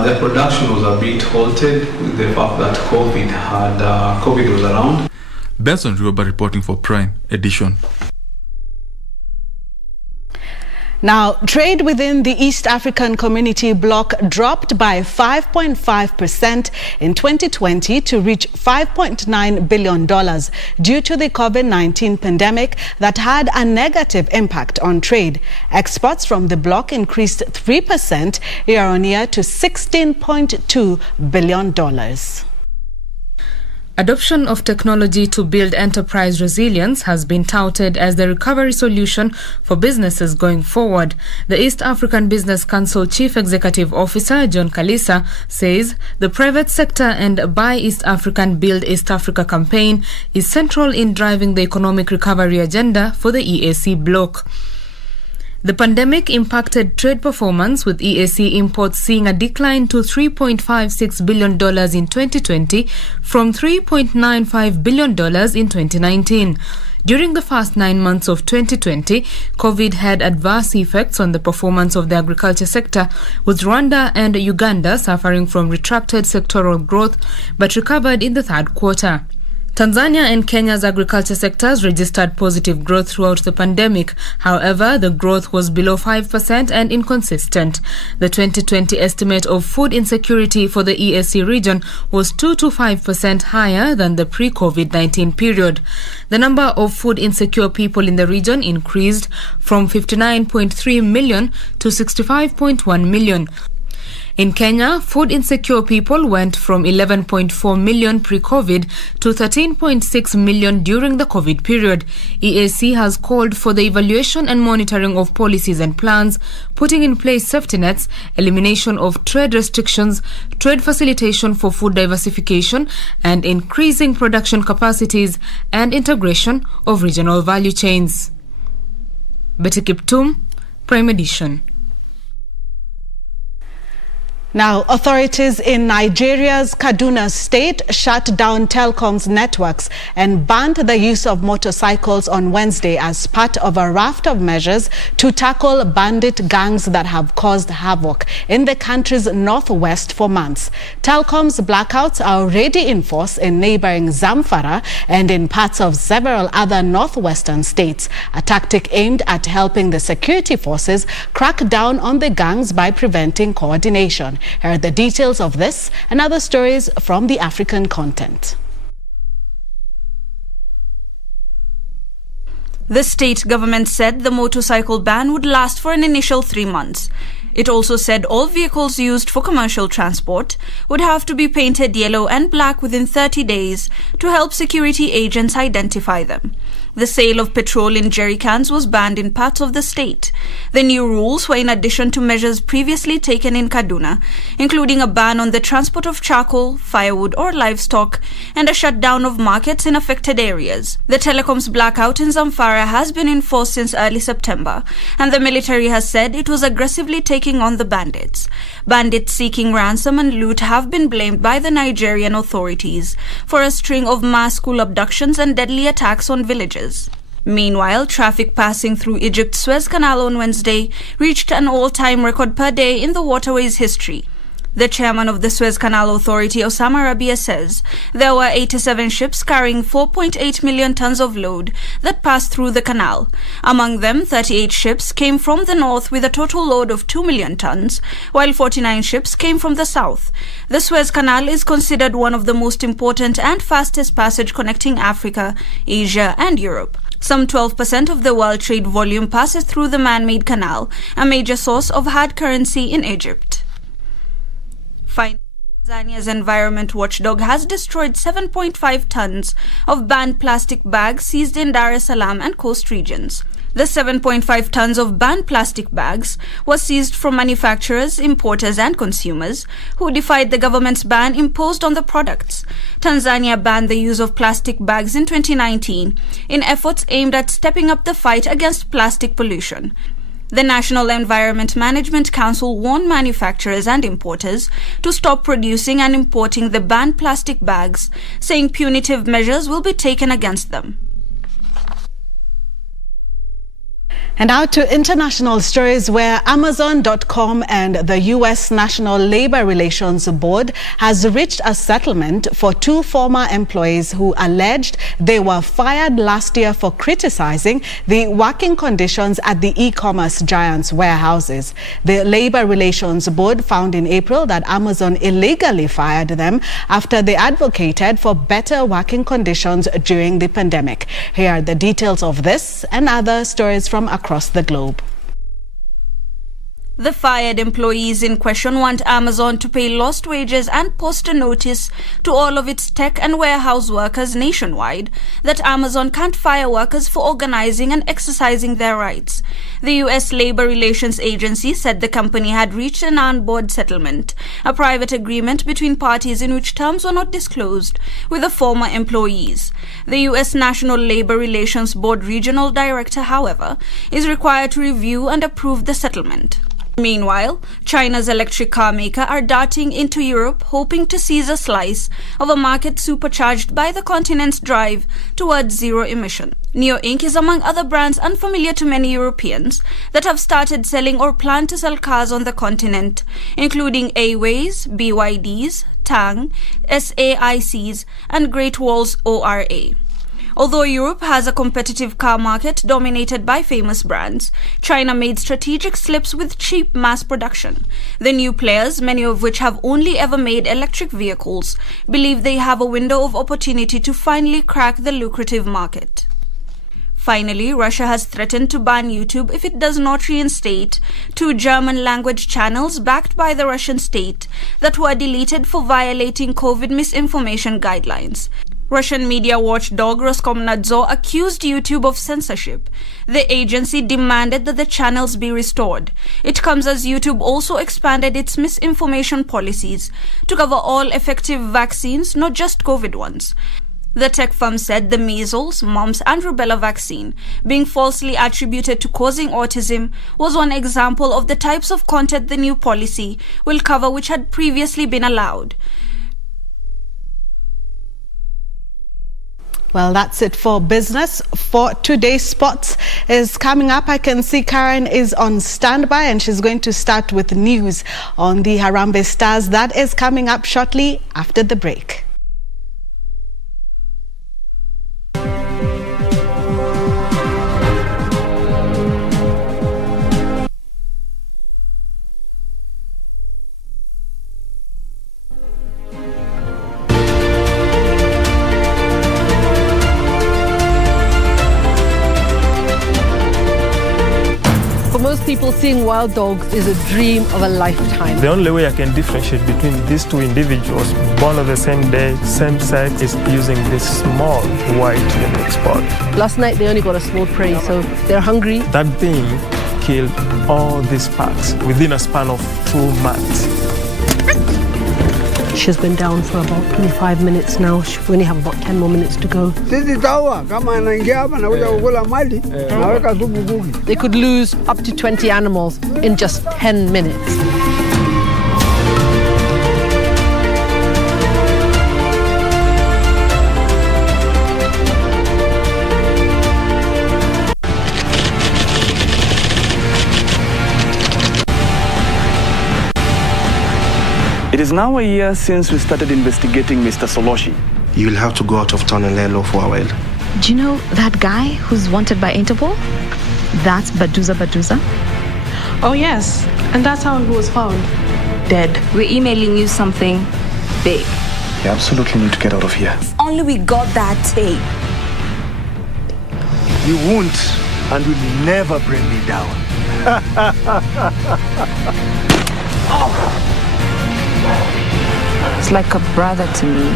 the production was a bit halted with the fact that COVID was around. Benson Rioba reporting for Prime Edition. Now, trade within the East African Community bloc dropped by 5.5% in 2020 to reach $5.9 billion due to the COVID-19 pandemic that had a negative impact on trade. Exports from the bloc increased 3% year-on-year to $16.2 billion. Adoption of technology to build enterprise resilience has been touted as the recovery solution for businesses going forward. The East African Business Council Chief Executive Officer John Kalisa says the private sector and Buy East African Build East Africa campaign is central in driving the economic recovery agenda for the EAC bloc. The pandemic impacted trade performance, with EAC imports seeing a decline to $3.56 billion in 2020 from $3.95 billion in 2019. During the first 9 months of 2020, COVID had adverse effects on the performance of the agriculture sector, with Rwanda and Uganda suffering from retracted sectoral growth but recovered in the third quarter. Tanzania and Kenya's agriculture sectors registered positive growth throughout the pandemic. However, the growth was below 5% and inconsistent. The 2020 estimate of food insecurity for the EAC region was 2 to 5% higher than the pre-COVID-19 period. The number of food insecure people in the region increased from 59.3 million to 65.1 million. In Kenya, food insecure people went from 11.4 million pre-COVID to 13.6 million during the COVID period. EAC has called for the evaluation and monitoring of policies and plans, putting in place safety nets, elimination of trade restrictions, trade facilitation for food diversification, and increasing production capacities and integration of regional value chains. Betty Kiptum, Prime Edition. Now, authorities in Nigeria's Kaduna state shut down telecoms networks and banned the use of motorcycles on Wednesday as part of a raft of measures to tackle bandit gangs that have caused havoc in the country's northwest for months. Telecoms blackouts are already in force in neighboring Zamfara and in parts of several other northwestern states, a tactic aimed at helping the security forces crack down on the gangs by preventing coordination. Here are the details of this and other stories from the African continent. The state government said the motorcycle ban would last for an initial 3 months. It also said all vehicles used for commercial transport would have to be painted yellow and black within 30 days to help security agents identify them. The sale of petrol in jerry cans was banned in parts of the state. The new rules were in addition to measures previously taken in Kaduna, including a ban on the transport of charcoal, firewood or livestock, and a shutdown of markets in affected areas. The telecoms blackout in Zamfara has been in force since early September, and the military has said it was aggressively taking on the bandits. Bandits seeking ransom and loot have been blamed by the Nigerian authorities for a string of mass school abductions and deadly attacks on villages. Meanwhile, traffic passing through Egypt's Suez Canal on Wednesday reached an all-time record per day in the waterway's history. The chairman of the Suez Canal Authority, Osama Rabia, says there were 87 ships carrying 4.8 million tons of load that passed through the canal. Among them, 38 ships came from the north with a total load of 2 million tons, while 49 ships came from the south. The Suez Canal is considered one of the most important and fastest passage connecting Africa, Asia and Europe. Some 12% of the world trade volume passes through the man-made canal, a major source of hard currency in Egypt. Tanzania's environment watchdog has destroyed 7.5 tons of banned plastic bags seized in Dar es Salaam and coast regions. The 7.5 tons of banned plastic bags was seized from manufacturers, importers and consumers who defied the government's ban imposed on the products. Tanzania banned the use of plastic bags in 2019 in efforts aimed at stepping up the fight against plastic pollution. The National Environment Management Council warned manufacturers and importers to stop producing and importing the banned plastic bags, saying punitive measures will be taken against them. And now to international stories where Amazon.com and the U.S. National Labor Relations Board has reached a settlement for two former employees who alleged they were fired last year for criticizing the working conditions at the e-commerce giant's warehouses. The Labor Relations Board found in April that Amazon illegally fired them after they advocated for better working conditions during the pandemic. Here are the details of this and other stories from across the globe. The fired employees in question want Amazon to pay lost wages and post a notice to all of its tech and warehouse workers nationwide that Amazon can't fire workers for organizing and exercising their rights. The U.S. Labor Relations Agency said the company had reached an on-board settlement, a private agreement between parties in which terms were not disclosed, with the former employees. The U.S. National Labor Relations Board Regional Director, however, is required to review and approve the settlement. Meanwhile, China's electric car maker are darting into Europe, hoping to seize a slice of a market supercharged by the continent's drive towards zero emission. Neo Inc. is among other brands unfamiliar to many Europeans that have started selling or plan to sell cars on the continent, including Aways, BYDs, Tang, SAICs, and Great Wall's ORA. Although Europe has a competitive car market dominated by famous brands, China made strategic slips with cheap mass production. The new players, many of which have only ever made electric vehicles, believe they have a window of opportunity to finally crack the lucrative market. Finally, Russia has threatened to ban YouTube if it does not reinstate two German-language channels backed by the Russian state that were deleted for violating COVID misinformation guidelines. Russian media watchdog Roskomnadzor accused YouTube of censorship. The agency demanded that the channels be restored. It comes as YouTube also expanded its misinformation policies to cover all effective vaccines, not just COVID ones. The tech firm said the measles, mumps, and rubella vaccine, being falsely attributed to causing autism, was one example of the types of content the new policy will cover which had previously been allowed. Well, that's it for business. For today's sports is coming up. I can see Karen is on standby and she's going to start with news on the Harambee Stars. That is coming up shortly after the break. People, seeing wild dogs is a dream of a lifetime. The only way I can differentiate between these two individuals born on the same day, same sex, is using this small white genetic spot. Last night they only got a small prey, so they're hungry. That thing killed all these packs within a span of 2 months. She's been down for about 25 minutes now. We only have about 10 more minutes to go. They could lose up to 20 animals in just 10 minutes. It is now a year since we started investigating Mr. Soloshi. You will have to go out of town and lay low for a while. Do you know that guy who's wanted by Interpol? That's Baduza. Oh yes, and that's how he was found. Dead. We're emailing you something big. You absolutely need to get out of here. If only we got that tape. You won't and will never bring me down. Oh. It's like a brother to me.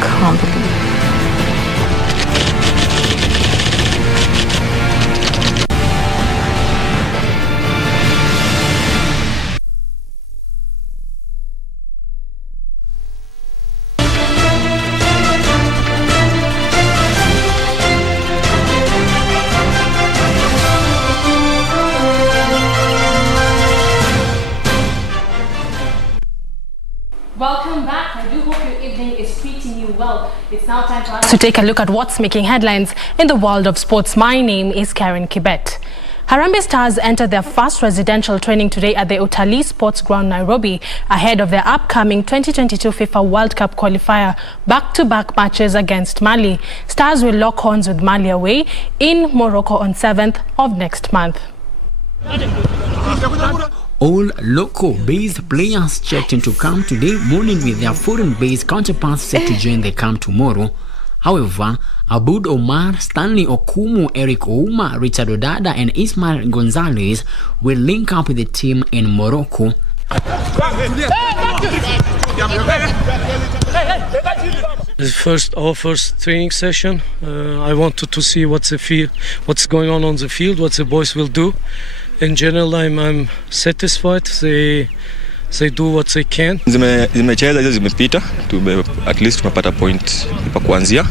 Can't believe it. Welcome back. I do hope your evening is treating you well. It's now time for us to take a look at what's making headlines in the world of sports. My name is Karen Kibet. Harambee Stars entered their first residential training today at the Utalii Sports Ground, Nairobi, ahead of their upcoming 2022 FIFA World Cup qualifier back-to-back matches against Mali. Stars will lock horns with Mali away in Morocco on 7th of next month. All local-based players checked into camp today morning with their foreign-based counterparts set to join the camp tomorrow. However, Abud Omar, Stanley Okumu, Eric Ouma, Richard Odada and Ismail Gonzalez will link up with the team in Morocco. Our first training session. I wanted to see what's going on the field, what the boys will do. In general, I'm satisfied. They do what they can. Zimecheza hizo zimepita, at least tumepata point pa kuanzia.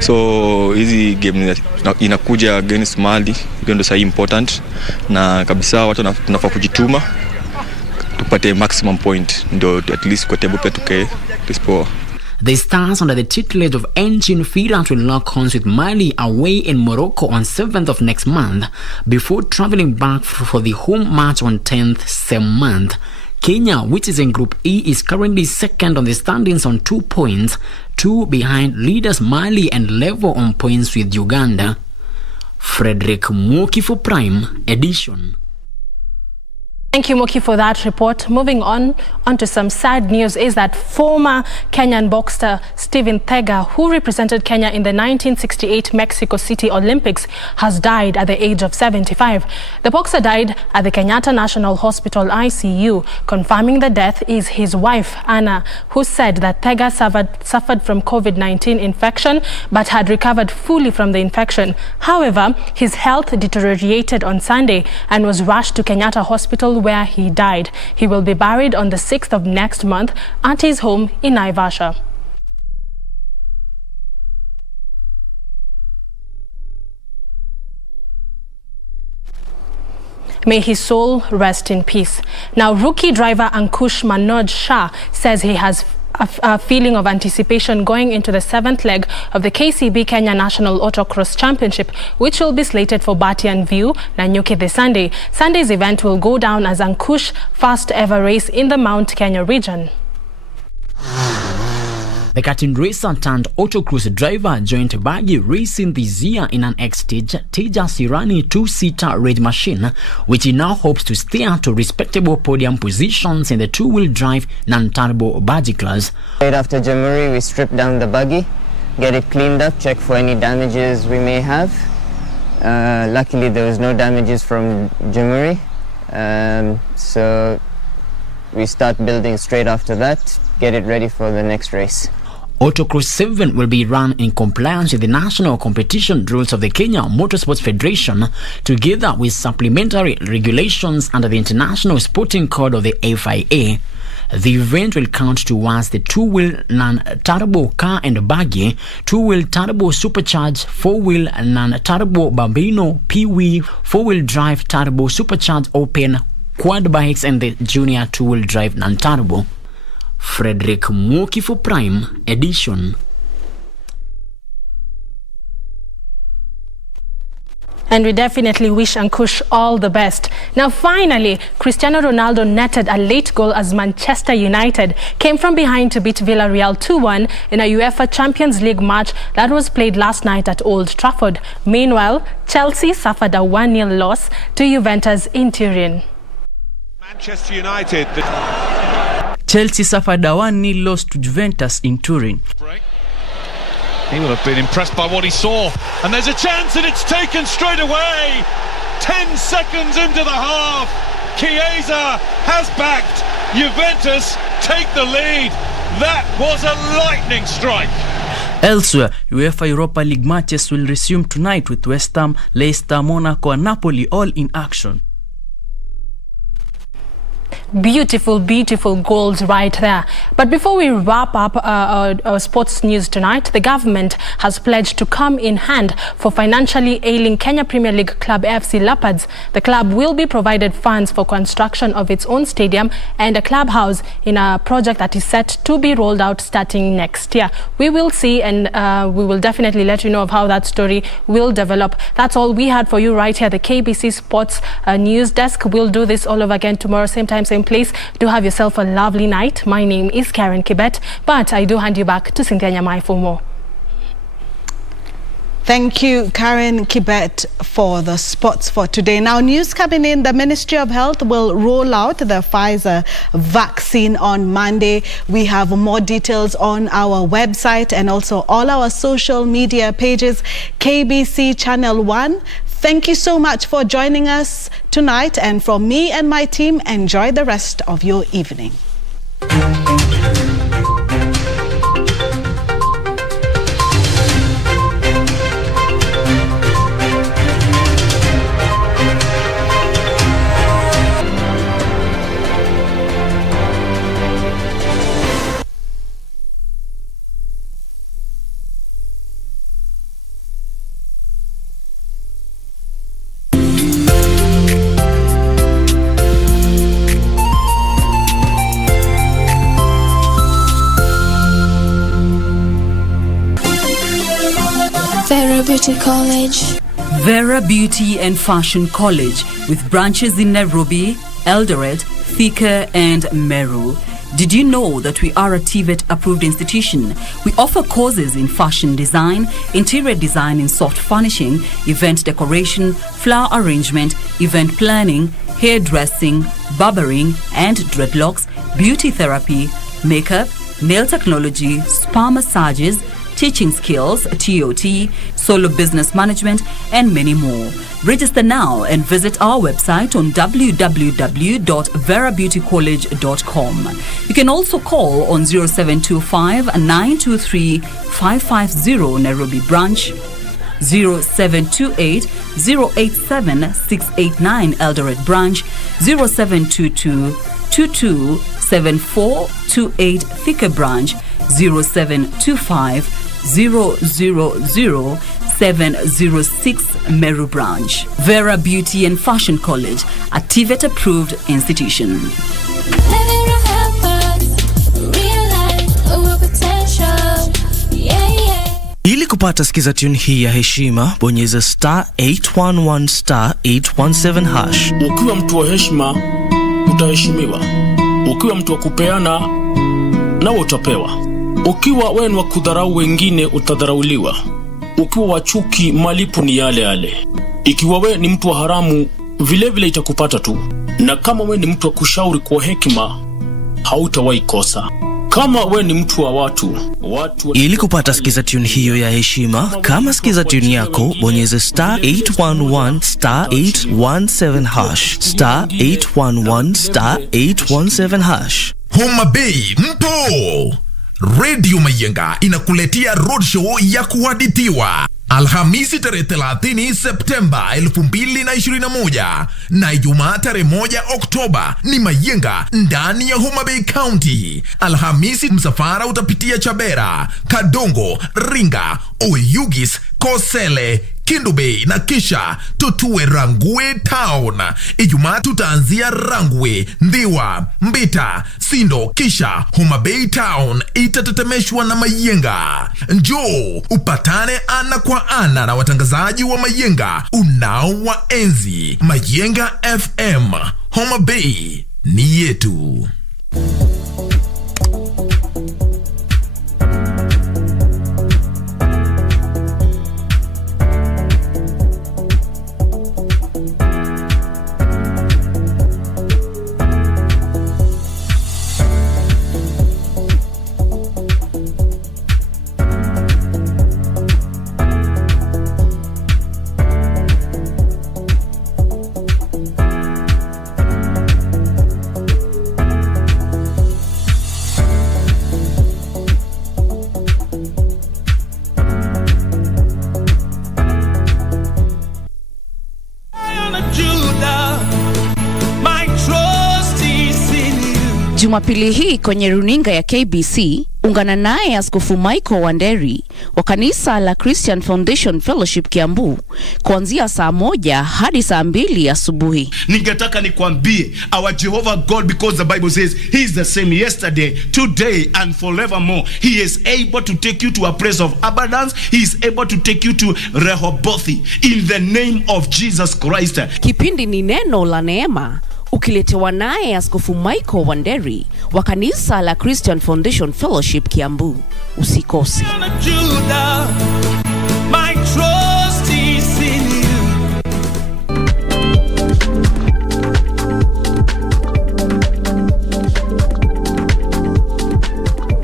So hizi game inakuja against Mali, hiyo ndio sahi important na kabisa watu tunafaa kujituma tupate maximum point ndio at least kwa table pia tukae poa. The Stars under the tutelage of Engine Firat will lock horns with Mali away in Morocco on 7th of next month before traveling back for the home match on 10th same month. Kenya, which is in Group E, is currently second on the standings on 2 points, 2 behind leaders Mali and level on points with Uganda. Frederick Moki for Prime Edition. Thank you, Moki, for that report. Moving on to some sad news is that former Kenyan boxer Stephen Thega, who represented Kenya in the 1968 Mexico City Olympics, has died at the age of 75. The boxer died at the Kenyatta National Hospital ICU. Confirming the death is his wife, Anna, who said that Thega suffered from COVID-19 infection but had recovered fully from the infection. However, his health deteriorated on Sunday and was rushed to Kenyatta Hospital, where he died. He will be buried on the 6th of next month at his home in Naivasha. May his soul rest in peace. Now, rookie driver Ankush Manoj Shah says he has a feeling of anticipation going into the 7th leg of the KCB Kenya National Autocross Championship, which will be slated for Batian View, Nanyuki this Sunday. Sunday's event will go down as Ankush's first ever race in the Mount Kenya region. The karting racer turned autocross driver joined Bagi racing this year in an Tejas Irani 2-seater race machine, which he now hopes to steer to respectable podium positions in the 2-wheel drive non-turbo Bagi class. Right after January, we strip down the buggy, get it cleaned up, check for any damages we may have. Luckily, there was no damages from January, so we start building straight after that, get it ready for the next race. Autocross 7 will be run in compliance with the national competition rules of the Kenya Motorsports Federation, together with supplementary regulations under the International Sporting Code of the FIA. The event will count towards the 2-wheel non-turbo car and buggy, 2-wheel turbo supercharged, 4-wheel non-turbo Bambino, Pee-wee, 4-wheel drive turbo supercharged open quad bikes and the junior 2-wheel drive non-turbo. Frederick Moki for Prime Edition. And we definitely wish Ankush all the best. Now, finally, Cristiano Ronaldo netted a late goal as Manchester United came from behind to beat Villarreal 2-1 in a UEFA Champions League match that was played last night at Old Trafford. Meanwhile, Chelsea suffered a 1-0 loss to Juventus in Turin. Manchester United. Chelsea suffered a 1-0 loss to Juventus in Turin. He will have been impressed by what he saw. And there's a chance and it's taken straight away. 10 seconds into the half. Chiesa has backed. Juventus take the lead. That was a lightning strike. Elsewhere, UEFA Europa League matches will resume tonight with West Ham, Leicester, Monaco and Napoli all in action. Beautiful, beautiful goals right there. But before we wrap up our sports news tonight, the government has pledged to come in hand for financially ailing Kenya Premier League club AFC Leopards. The club will be provided funds for construction of its own stadium and a clubhouse in a project that is set to be rolled out starting next year. We will see, and we will definitely let you know of how that story will develop. That's all we had for you right here, the KBC Sports News Desk. We'll do this all over again tomorrow, same time, same place. Do have yourself a lovely night. My name is Karen Kibet, but I do hand you back to Cynthia Nyamai for more. Thank you, Karen Kibet, for the sports for today. Now, news coming in, the Ministry of Health will roll out the Pfizer vaccine on Monday. We have more details on our website and also all our social media pages, KBC Channel 1. Thank you so much for joining us tonight, and from me and my team, enjoy the rest of your evening. Vera Beauty College. Vera Beauty and Fashion College, with branches in Nairobi, Eldoret, Thika and Meru. Did you know that we are a TVET approved institution? We offer courses in fashion design, interior design in soft furnishing, event decoration, flower arrangement, event planning, hairdressing, barbering and dreadlocks, beauty therapy, makeup, nail technology, spa massages, teaching skills, TOT, solo business management, and many more. Register now and visit our website on www.verabeautycollege.com. You can also call on 0725 923 550 Nairobi branch, 0728 087 689 Eldoret branch, 0722 227428 Thika branch, 0725 000-706 Meru branch. Vera Beauty and Fashion College, a TVET approved institution. Ili kupata skiza tune hii ya heshima, bonyeza *811 *817 hash. Ukiwa mtu wa heshima, utaheshimiwa. Ukiwa mtu wa kupeana, nawe utapewa. Ukiwa wewe ni wa kudharau wengine, utadharauliwa. Ukiwa wa chuki, malipo ni yale yale. Ikiwa wewe ni mtu wa haramu, vile vile itakupata tu. Na kama wewe ni mtu wa kushauri kwa hekima, hautawahi kosa. Kama wewe ni mtu wa watu. Ili kupata skiza tune hiyo ya heshima, kama skiza tune yako, bonyeza *811 *817 hash, *811 *817 hash. Homa Bay mpo! Radio Mayenga inakuletea roadshow ya kuhadithiwa Alhamisi tarehe 30 Septemba 2021 na Ijumaa tarehe 1 Oktoba ni Mayenga ndani ya Homa Bay County. Alhamisi msafara utapitia Chabera, Kadongo, Ringa, Oyugis, Kosele, Kindu Bay na kisha tutue Rangwe Town. Ijumaa tutaanzia Rangwe, Ndiwa, Mbita, Sindo, kisha Homa Bay Town itatetemeshwa na Mayenga. Njoo upatane ana kwa ana na watangazaji wa Mayenga unaowaenzi. Mayenga FM, Homa Bay ni yetu. Jumapili hii kwenye runinga ya KBC, ungana naye Askofu Michael Wanderi wa kanisa la Christian Foundation Fellowship Kiambu kuanzia saa 1 hadi saa 2 asubuhi. Ningetaka nikwambie, our Jehovah God, because the Bible says he is the same yesterday, today and forevermore. He is able to take you to a place of abundance. He is able to take you to Rehoboth in the name of Jesus Christ. Kipindi ni neno la neema, ukiletewa naye Askofu Michael Wanderi wa kanisa la Christian Foundation Fellowship Kiambu. Usikose. My trust is in you.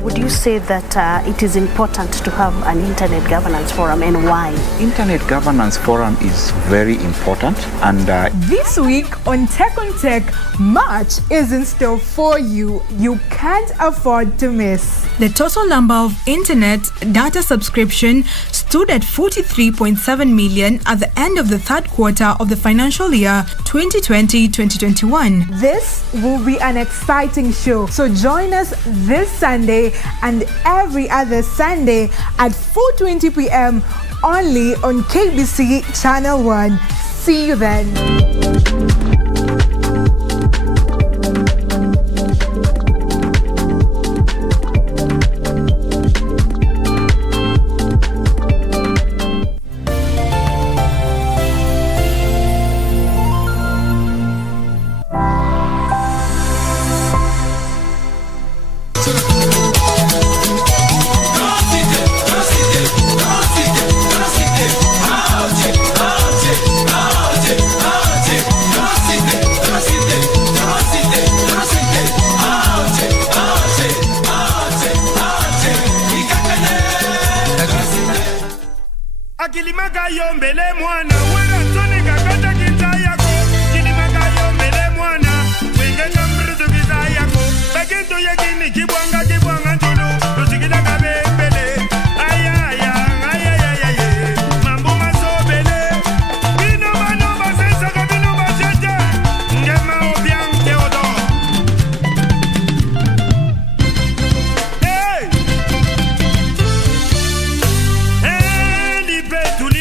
Would you say that it is important to have an internet governance forum, and why? Internet governance forum is very important, and this week on Tech on Tech, March is in store for you. You can't afford to miss. The total number of internet data subscription stood at 43.7 million at the end of the third quarter of the financial year 2020-2021. This will be an exciting show, so join us this Sunday and every other Sunday at 4:20 p.m. only on KBC Channel 1. See you then.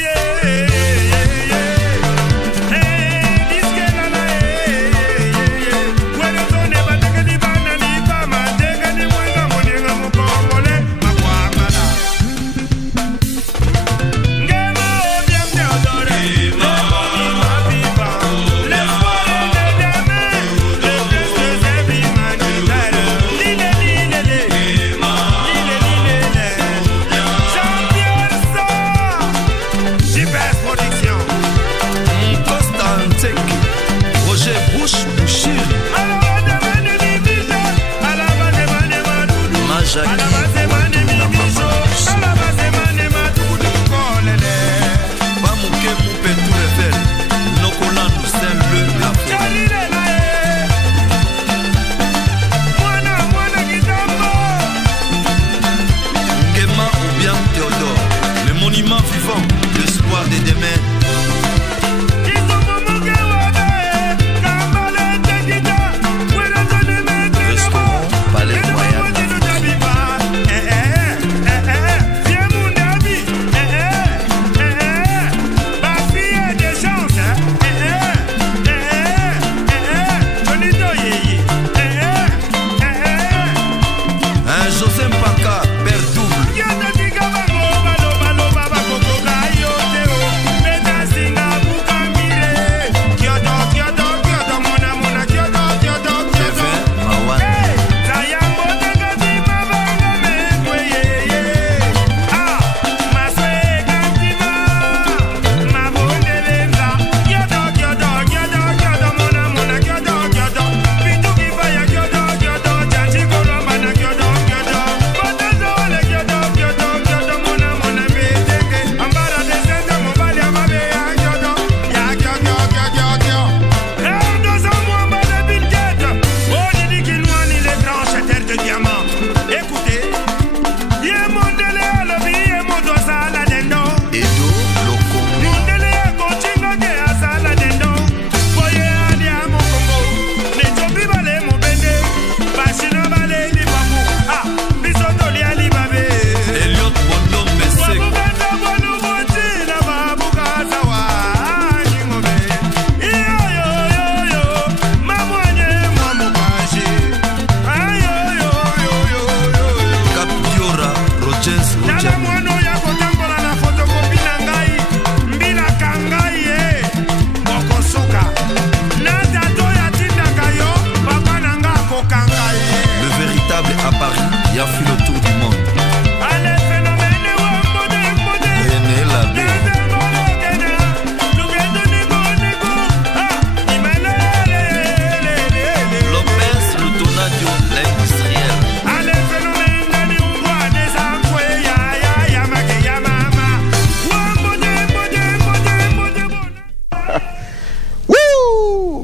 Yeah. Le véritable à Paris, il a fait le tour du monde. René Labé. Lopez, le Donadio, l'industriel.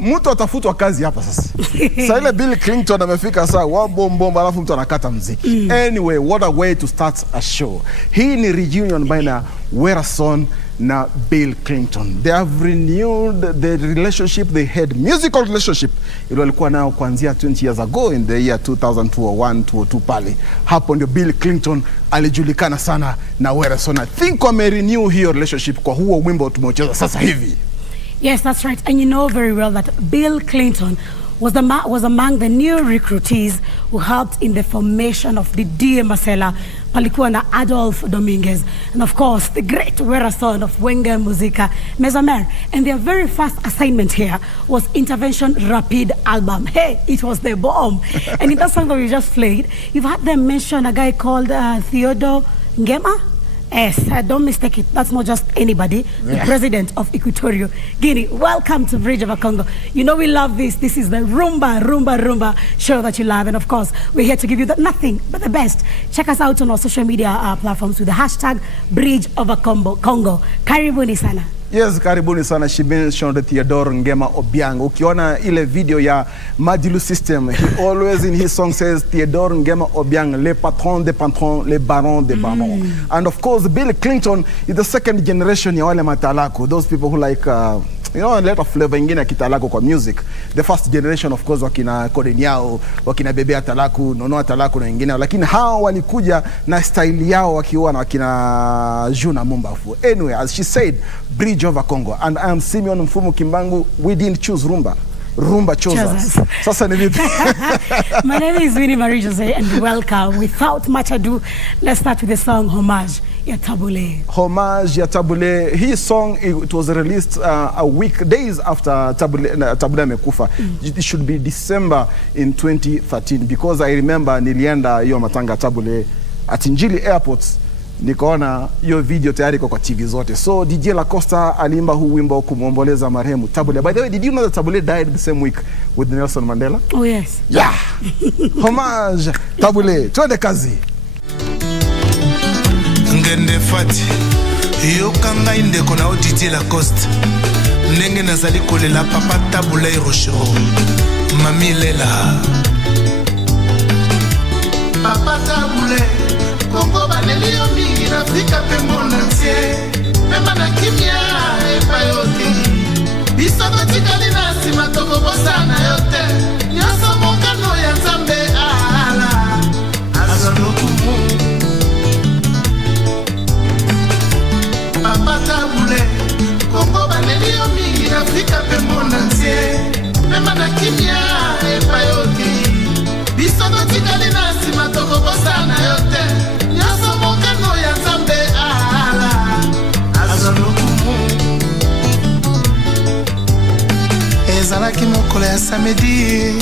Mtu atafutwa kazi hapa sasa. Sasa ile Bill Clinton amefika saa wabomba alafu mtu anakata muziki. Anyway, what a way to start a show. Hii ni reunion baina Werason na Bill Clinton. They have renewed the relationship they had, musical relationship ile walikuwa nayo kuanzia 20 years ago in the year 2001 202 pale. Hapo ndio Bill Clinton alijulikana sana na Werason. I think wame renew hiyo relationship kwa huo wimbo tumeucheza sasa hivi. Yes, that's right. And you know very well that Bill Clinton was among the new recruitees who helped in the formation of the DMSLA, palikuwa na Adolf Dominguez, and of course the great Werason of Wenga Musica, Mezamer. And their very first assignment here was Intervention Rapid album. Hey, it was the bomb. And in that song that we just played, you've had them mention a guy called Theodore Ngema. Yes, don't mistake it. That's not just anybody. The president of Equatorial Guinea. Welcome to Bridge of Congo. You know we love this. This is the Rumba show that you love. And of course, we're here to give you nothing but the best. Check us out on our social media platforms with the hashtag Bridge of Congo. Karibuni sana. Yes, karibuni sana. She mentioned Theodore Ngema Obiang. Ukiona ile video ya Madilu System, he always in his song says Theodore Ngema Obiang, le patron des patrons, le baron des barons. And of course, Bill Clinton is the second generation ya wale matalaku. Those people who like, you know, a lot of flavor ingine ya kitalaku kwa music. The first generation, of course, wakina Kodeniao, wakina Bebea Talaku, Nonoa Talaku na ingine. Lakini hao walikuja na style yao wakiwa na wakina Juna Mumbafu. Anyway, as she said, Bridge over Congo. And I am Simeon Mfumu Kimbangu. We didn't choose Rumba. Rumba chose us. Sasa ni vipi? My name is Winnie Marie Jose and welcome. Without much ado, let's start with the song Homage ya Tabule. Homage ya Tabule. His song, it was released a week, days after Tabule amekufa. It should be December in 2013 because I remember nilienda hiyo matanga Tabule at Njili Airport. Nikaona hiyo video tayari kwa TV zote. So DJ La Costa alimba huu wimbo kumwomboleza marehemu Tabule. By the way, did you know that Tabule died the same week with Nelson Mandela? Oh yes. Yeah. Homage Tabule. Twende kazi. Ngende fati yokanga indeko na DJ La Costa. Ndenge nazali kolela papa Tabule Rochero. Mami Lela. Papa Tabule Kongo banelio mingi na Afrika pe monde entier. Mema na kimia epayote. Biso kotikali na sima toko bosana yote. Nyoso mokano ya Nzambe ala. Azalo kumu. Papa Tabule Kongo banelio mingi na Afrika pe monde entier. Mema na kimia epayote. Biso kotikali na sima toko bosana yote. Nyoso mokano ya Nzambe ala. Azalo kumu. Ezalaki mokolo ya samedi.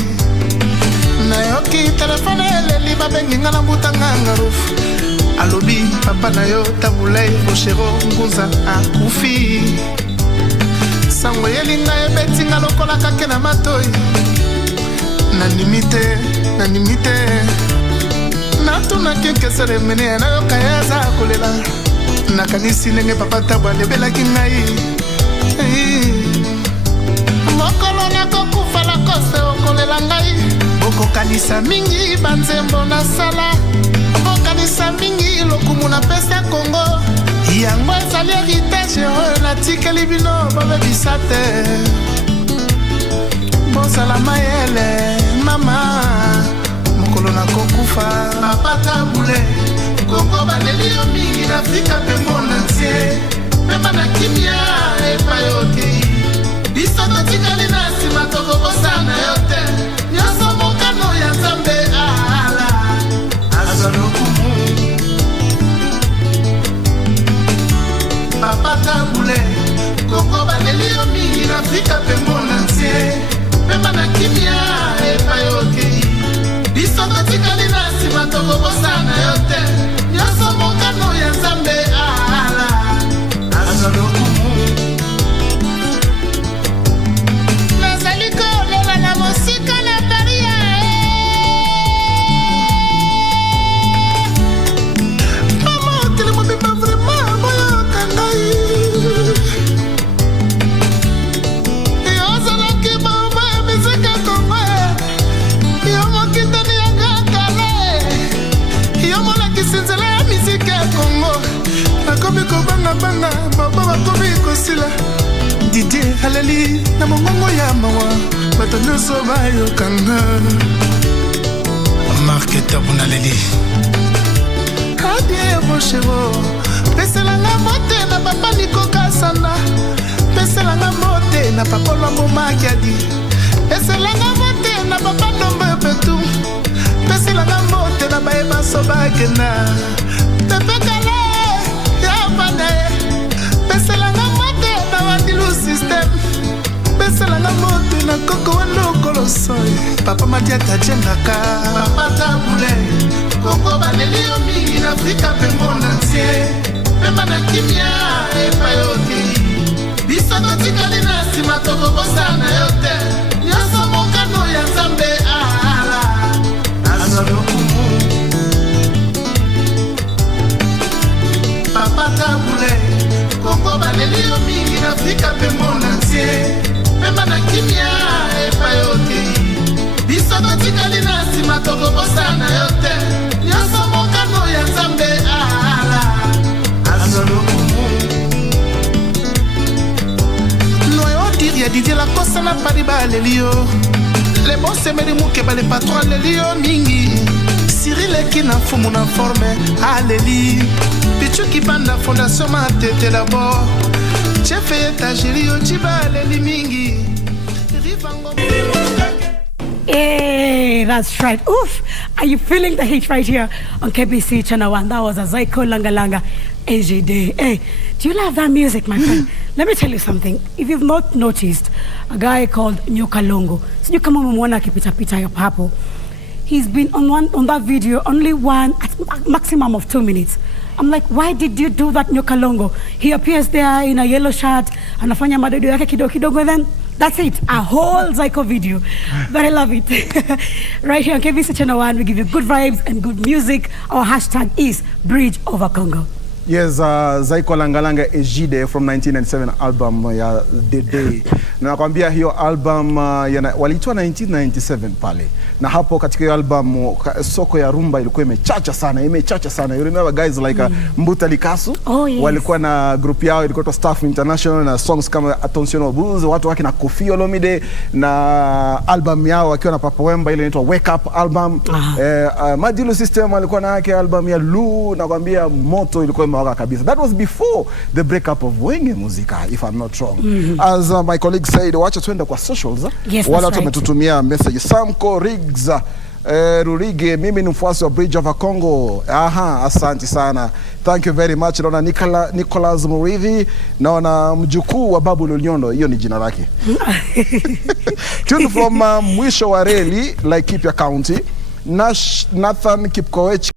Nayoki telefone eleli babenginga na mbutanga rufu. Alobi papa na yo Tabule Rochero Nguza akufi. Sango yelinga ebetinga lokola kake na matoi. Nanimite natuna keke seremene na yo kayeza kolela. Nakanisi nenge papa Tabule belaki ngai. Mokolo na kokufa la kose okolela ngai. Okokanisa mingi banzembo na sala. Okokanisa mingi lokumu na pesa Kongo. Yango ezali heritage oyo natikeli bino babebisa te. Bosala mayele mama mokolo na kokufa. Papa Tabule Kongo banelio mingi na Afrika pe monde entier. Mema na kimia epayote. Biso kotikali na sima toko bosana yote. Nyoso mokano ya Nzambe ala. Azalo kumu. Papa Tabule Kongo banelio mingi na Afrika pe monde entier. Mema na kimia epayote. Biso katika linasi matogobo sana yote nyoso mokano ya Nzambe ala azalokumu nazaliko lola na mosika na baria mama tele mobimba vraiment moyo kangai yozalaki baba mizika kongwe yomokitani yanga kale yomolaki sinzela ya mizika ya Kongo nakomi kobanga baba bakomi kosila Didier aleli na mongongo ya mawa bato nyonso bayokanga marketa bunaleli adie boshero peselanga mote na papa nikoka sana peselanga mote na papa lombo makiadi peselanga mote na papa ndombo petu peselanga mote na baeba sobakena pepekale ya panae peselanga mote na wandilu system peselanga mote na koko wandokolosoy papa matiaka jengaka papa tabule koko banelio mingi na Afrika pemona ntie pemba na kimia epayote biso totikali na nsima tokobosana yote nyonso mokano ya Nzambe ala azalokumu papa tabule koko banelio mingi na Afrika pemona ntie pemba na kimia epayote biso totikali na nsima tokobosana yote nyonso mokano ya Nzambe ala azalokumu ya Didier la kosa na pari ba lelio le bon semeri muke ba le patron lelio mingi Cyril ekina fumu na forme aleli pichu kibanda fondation ma tete d'abord chef etageri yo chiba leli mingi rivango. Hey, that's right. Oof! Are you feeling the heat right here on KBC Channel 1? That was a Zaiko Langa AJD. Hey, do you love that music, my friend? Let me tell you something. If you've not noticed, a guy called Nyoka Longo, so you come on mwana kipita ya papo. He's been on that video only one, at maximum of 2 minutes. I'm like, why did you do that, Nyoka Longo? He appears there in a yellow shirt, anafanya madodo yake kidogo, and then that's it, a whole Zyko video. But I love it. Right here on KBC Channel 1, we give you good vibes and good music. Our hashtag is Bridge Over Congo. Yes, Zaiko Langalanga Ejide from 1997 album ya The Day. Na nakwambia hiyo album walitoa 1997 pale. Na hapo katika hiyo album soko ya rumba ilikuwa imechacha sana. You remember guys like Mbuta Likasu? Oh, yes. Walikuwa na group yao ilikuwa Staff International na songs kama Attention Obuzi, watu wake na Koffi Olomide na album yao wakiwa na Papa Wemba ile inaitwa Wake Up album. Madilu System walikuwa na yake album ya Lu, nakwambia moto ilikuwa imewaka kabisa. That was before the breakup of Wenge Muzika, if I'm not wrong. As my colleague said, wacha tuende kwa socials. Yes, wala watu wametutumia message. Samko Riggs Rurige, mimi ni mfuasi wa Bridge Over Congo. Asante sana. Thank you very much. Naona Nicholas Murithi, naona mjukuu wa Babu Loliondo, hiyo ni jina lake. Tune from mwisho wa reli, Laikipia County. Nathan Kipkoech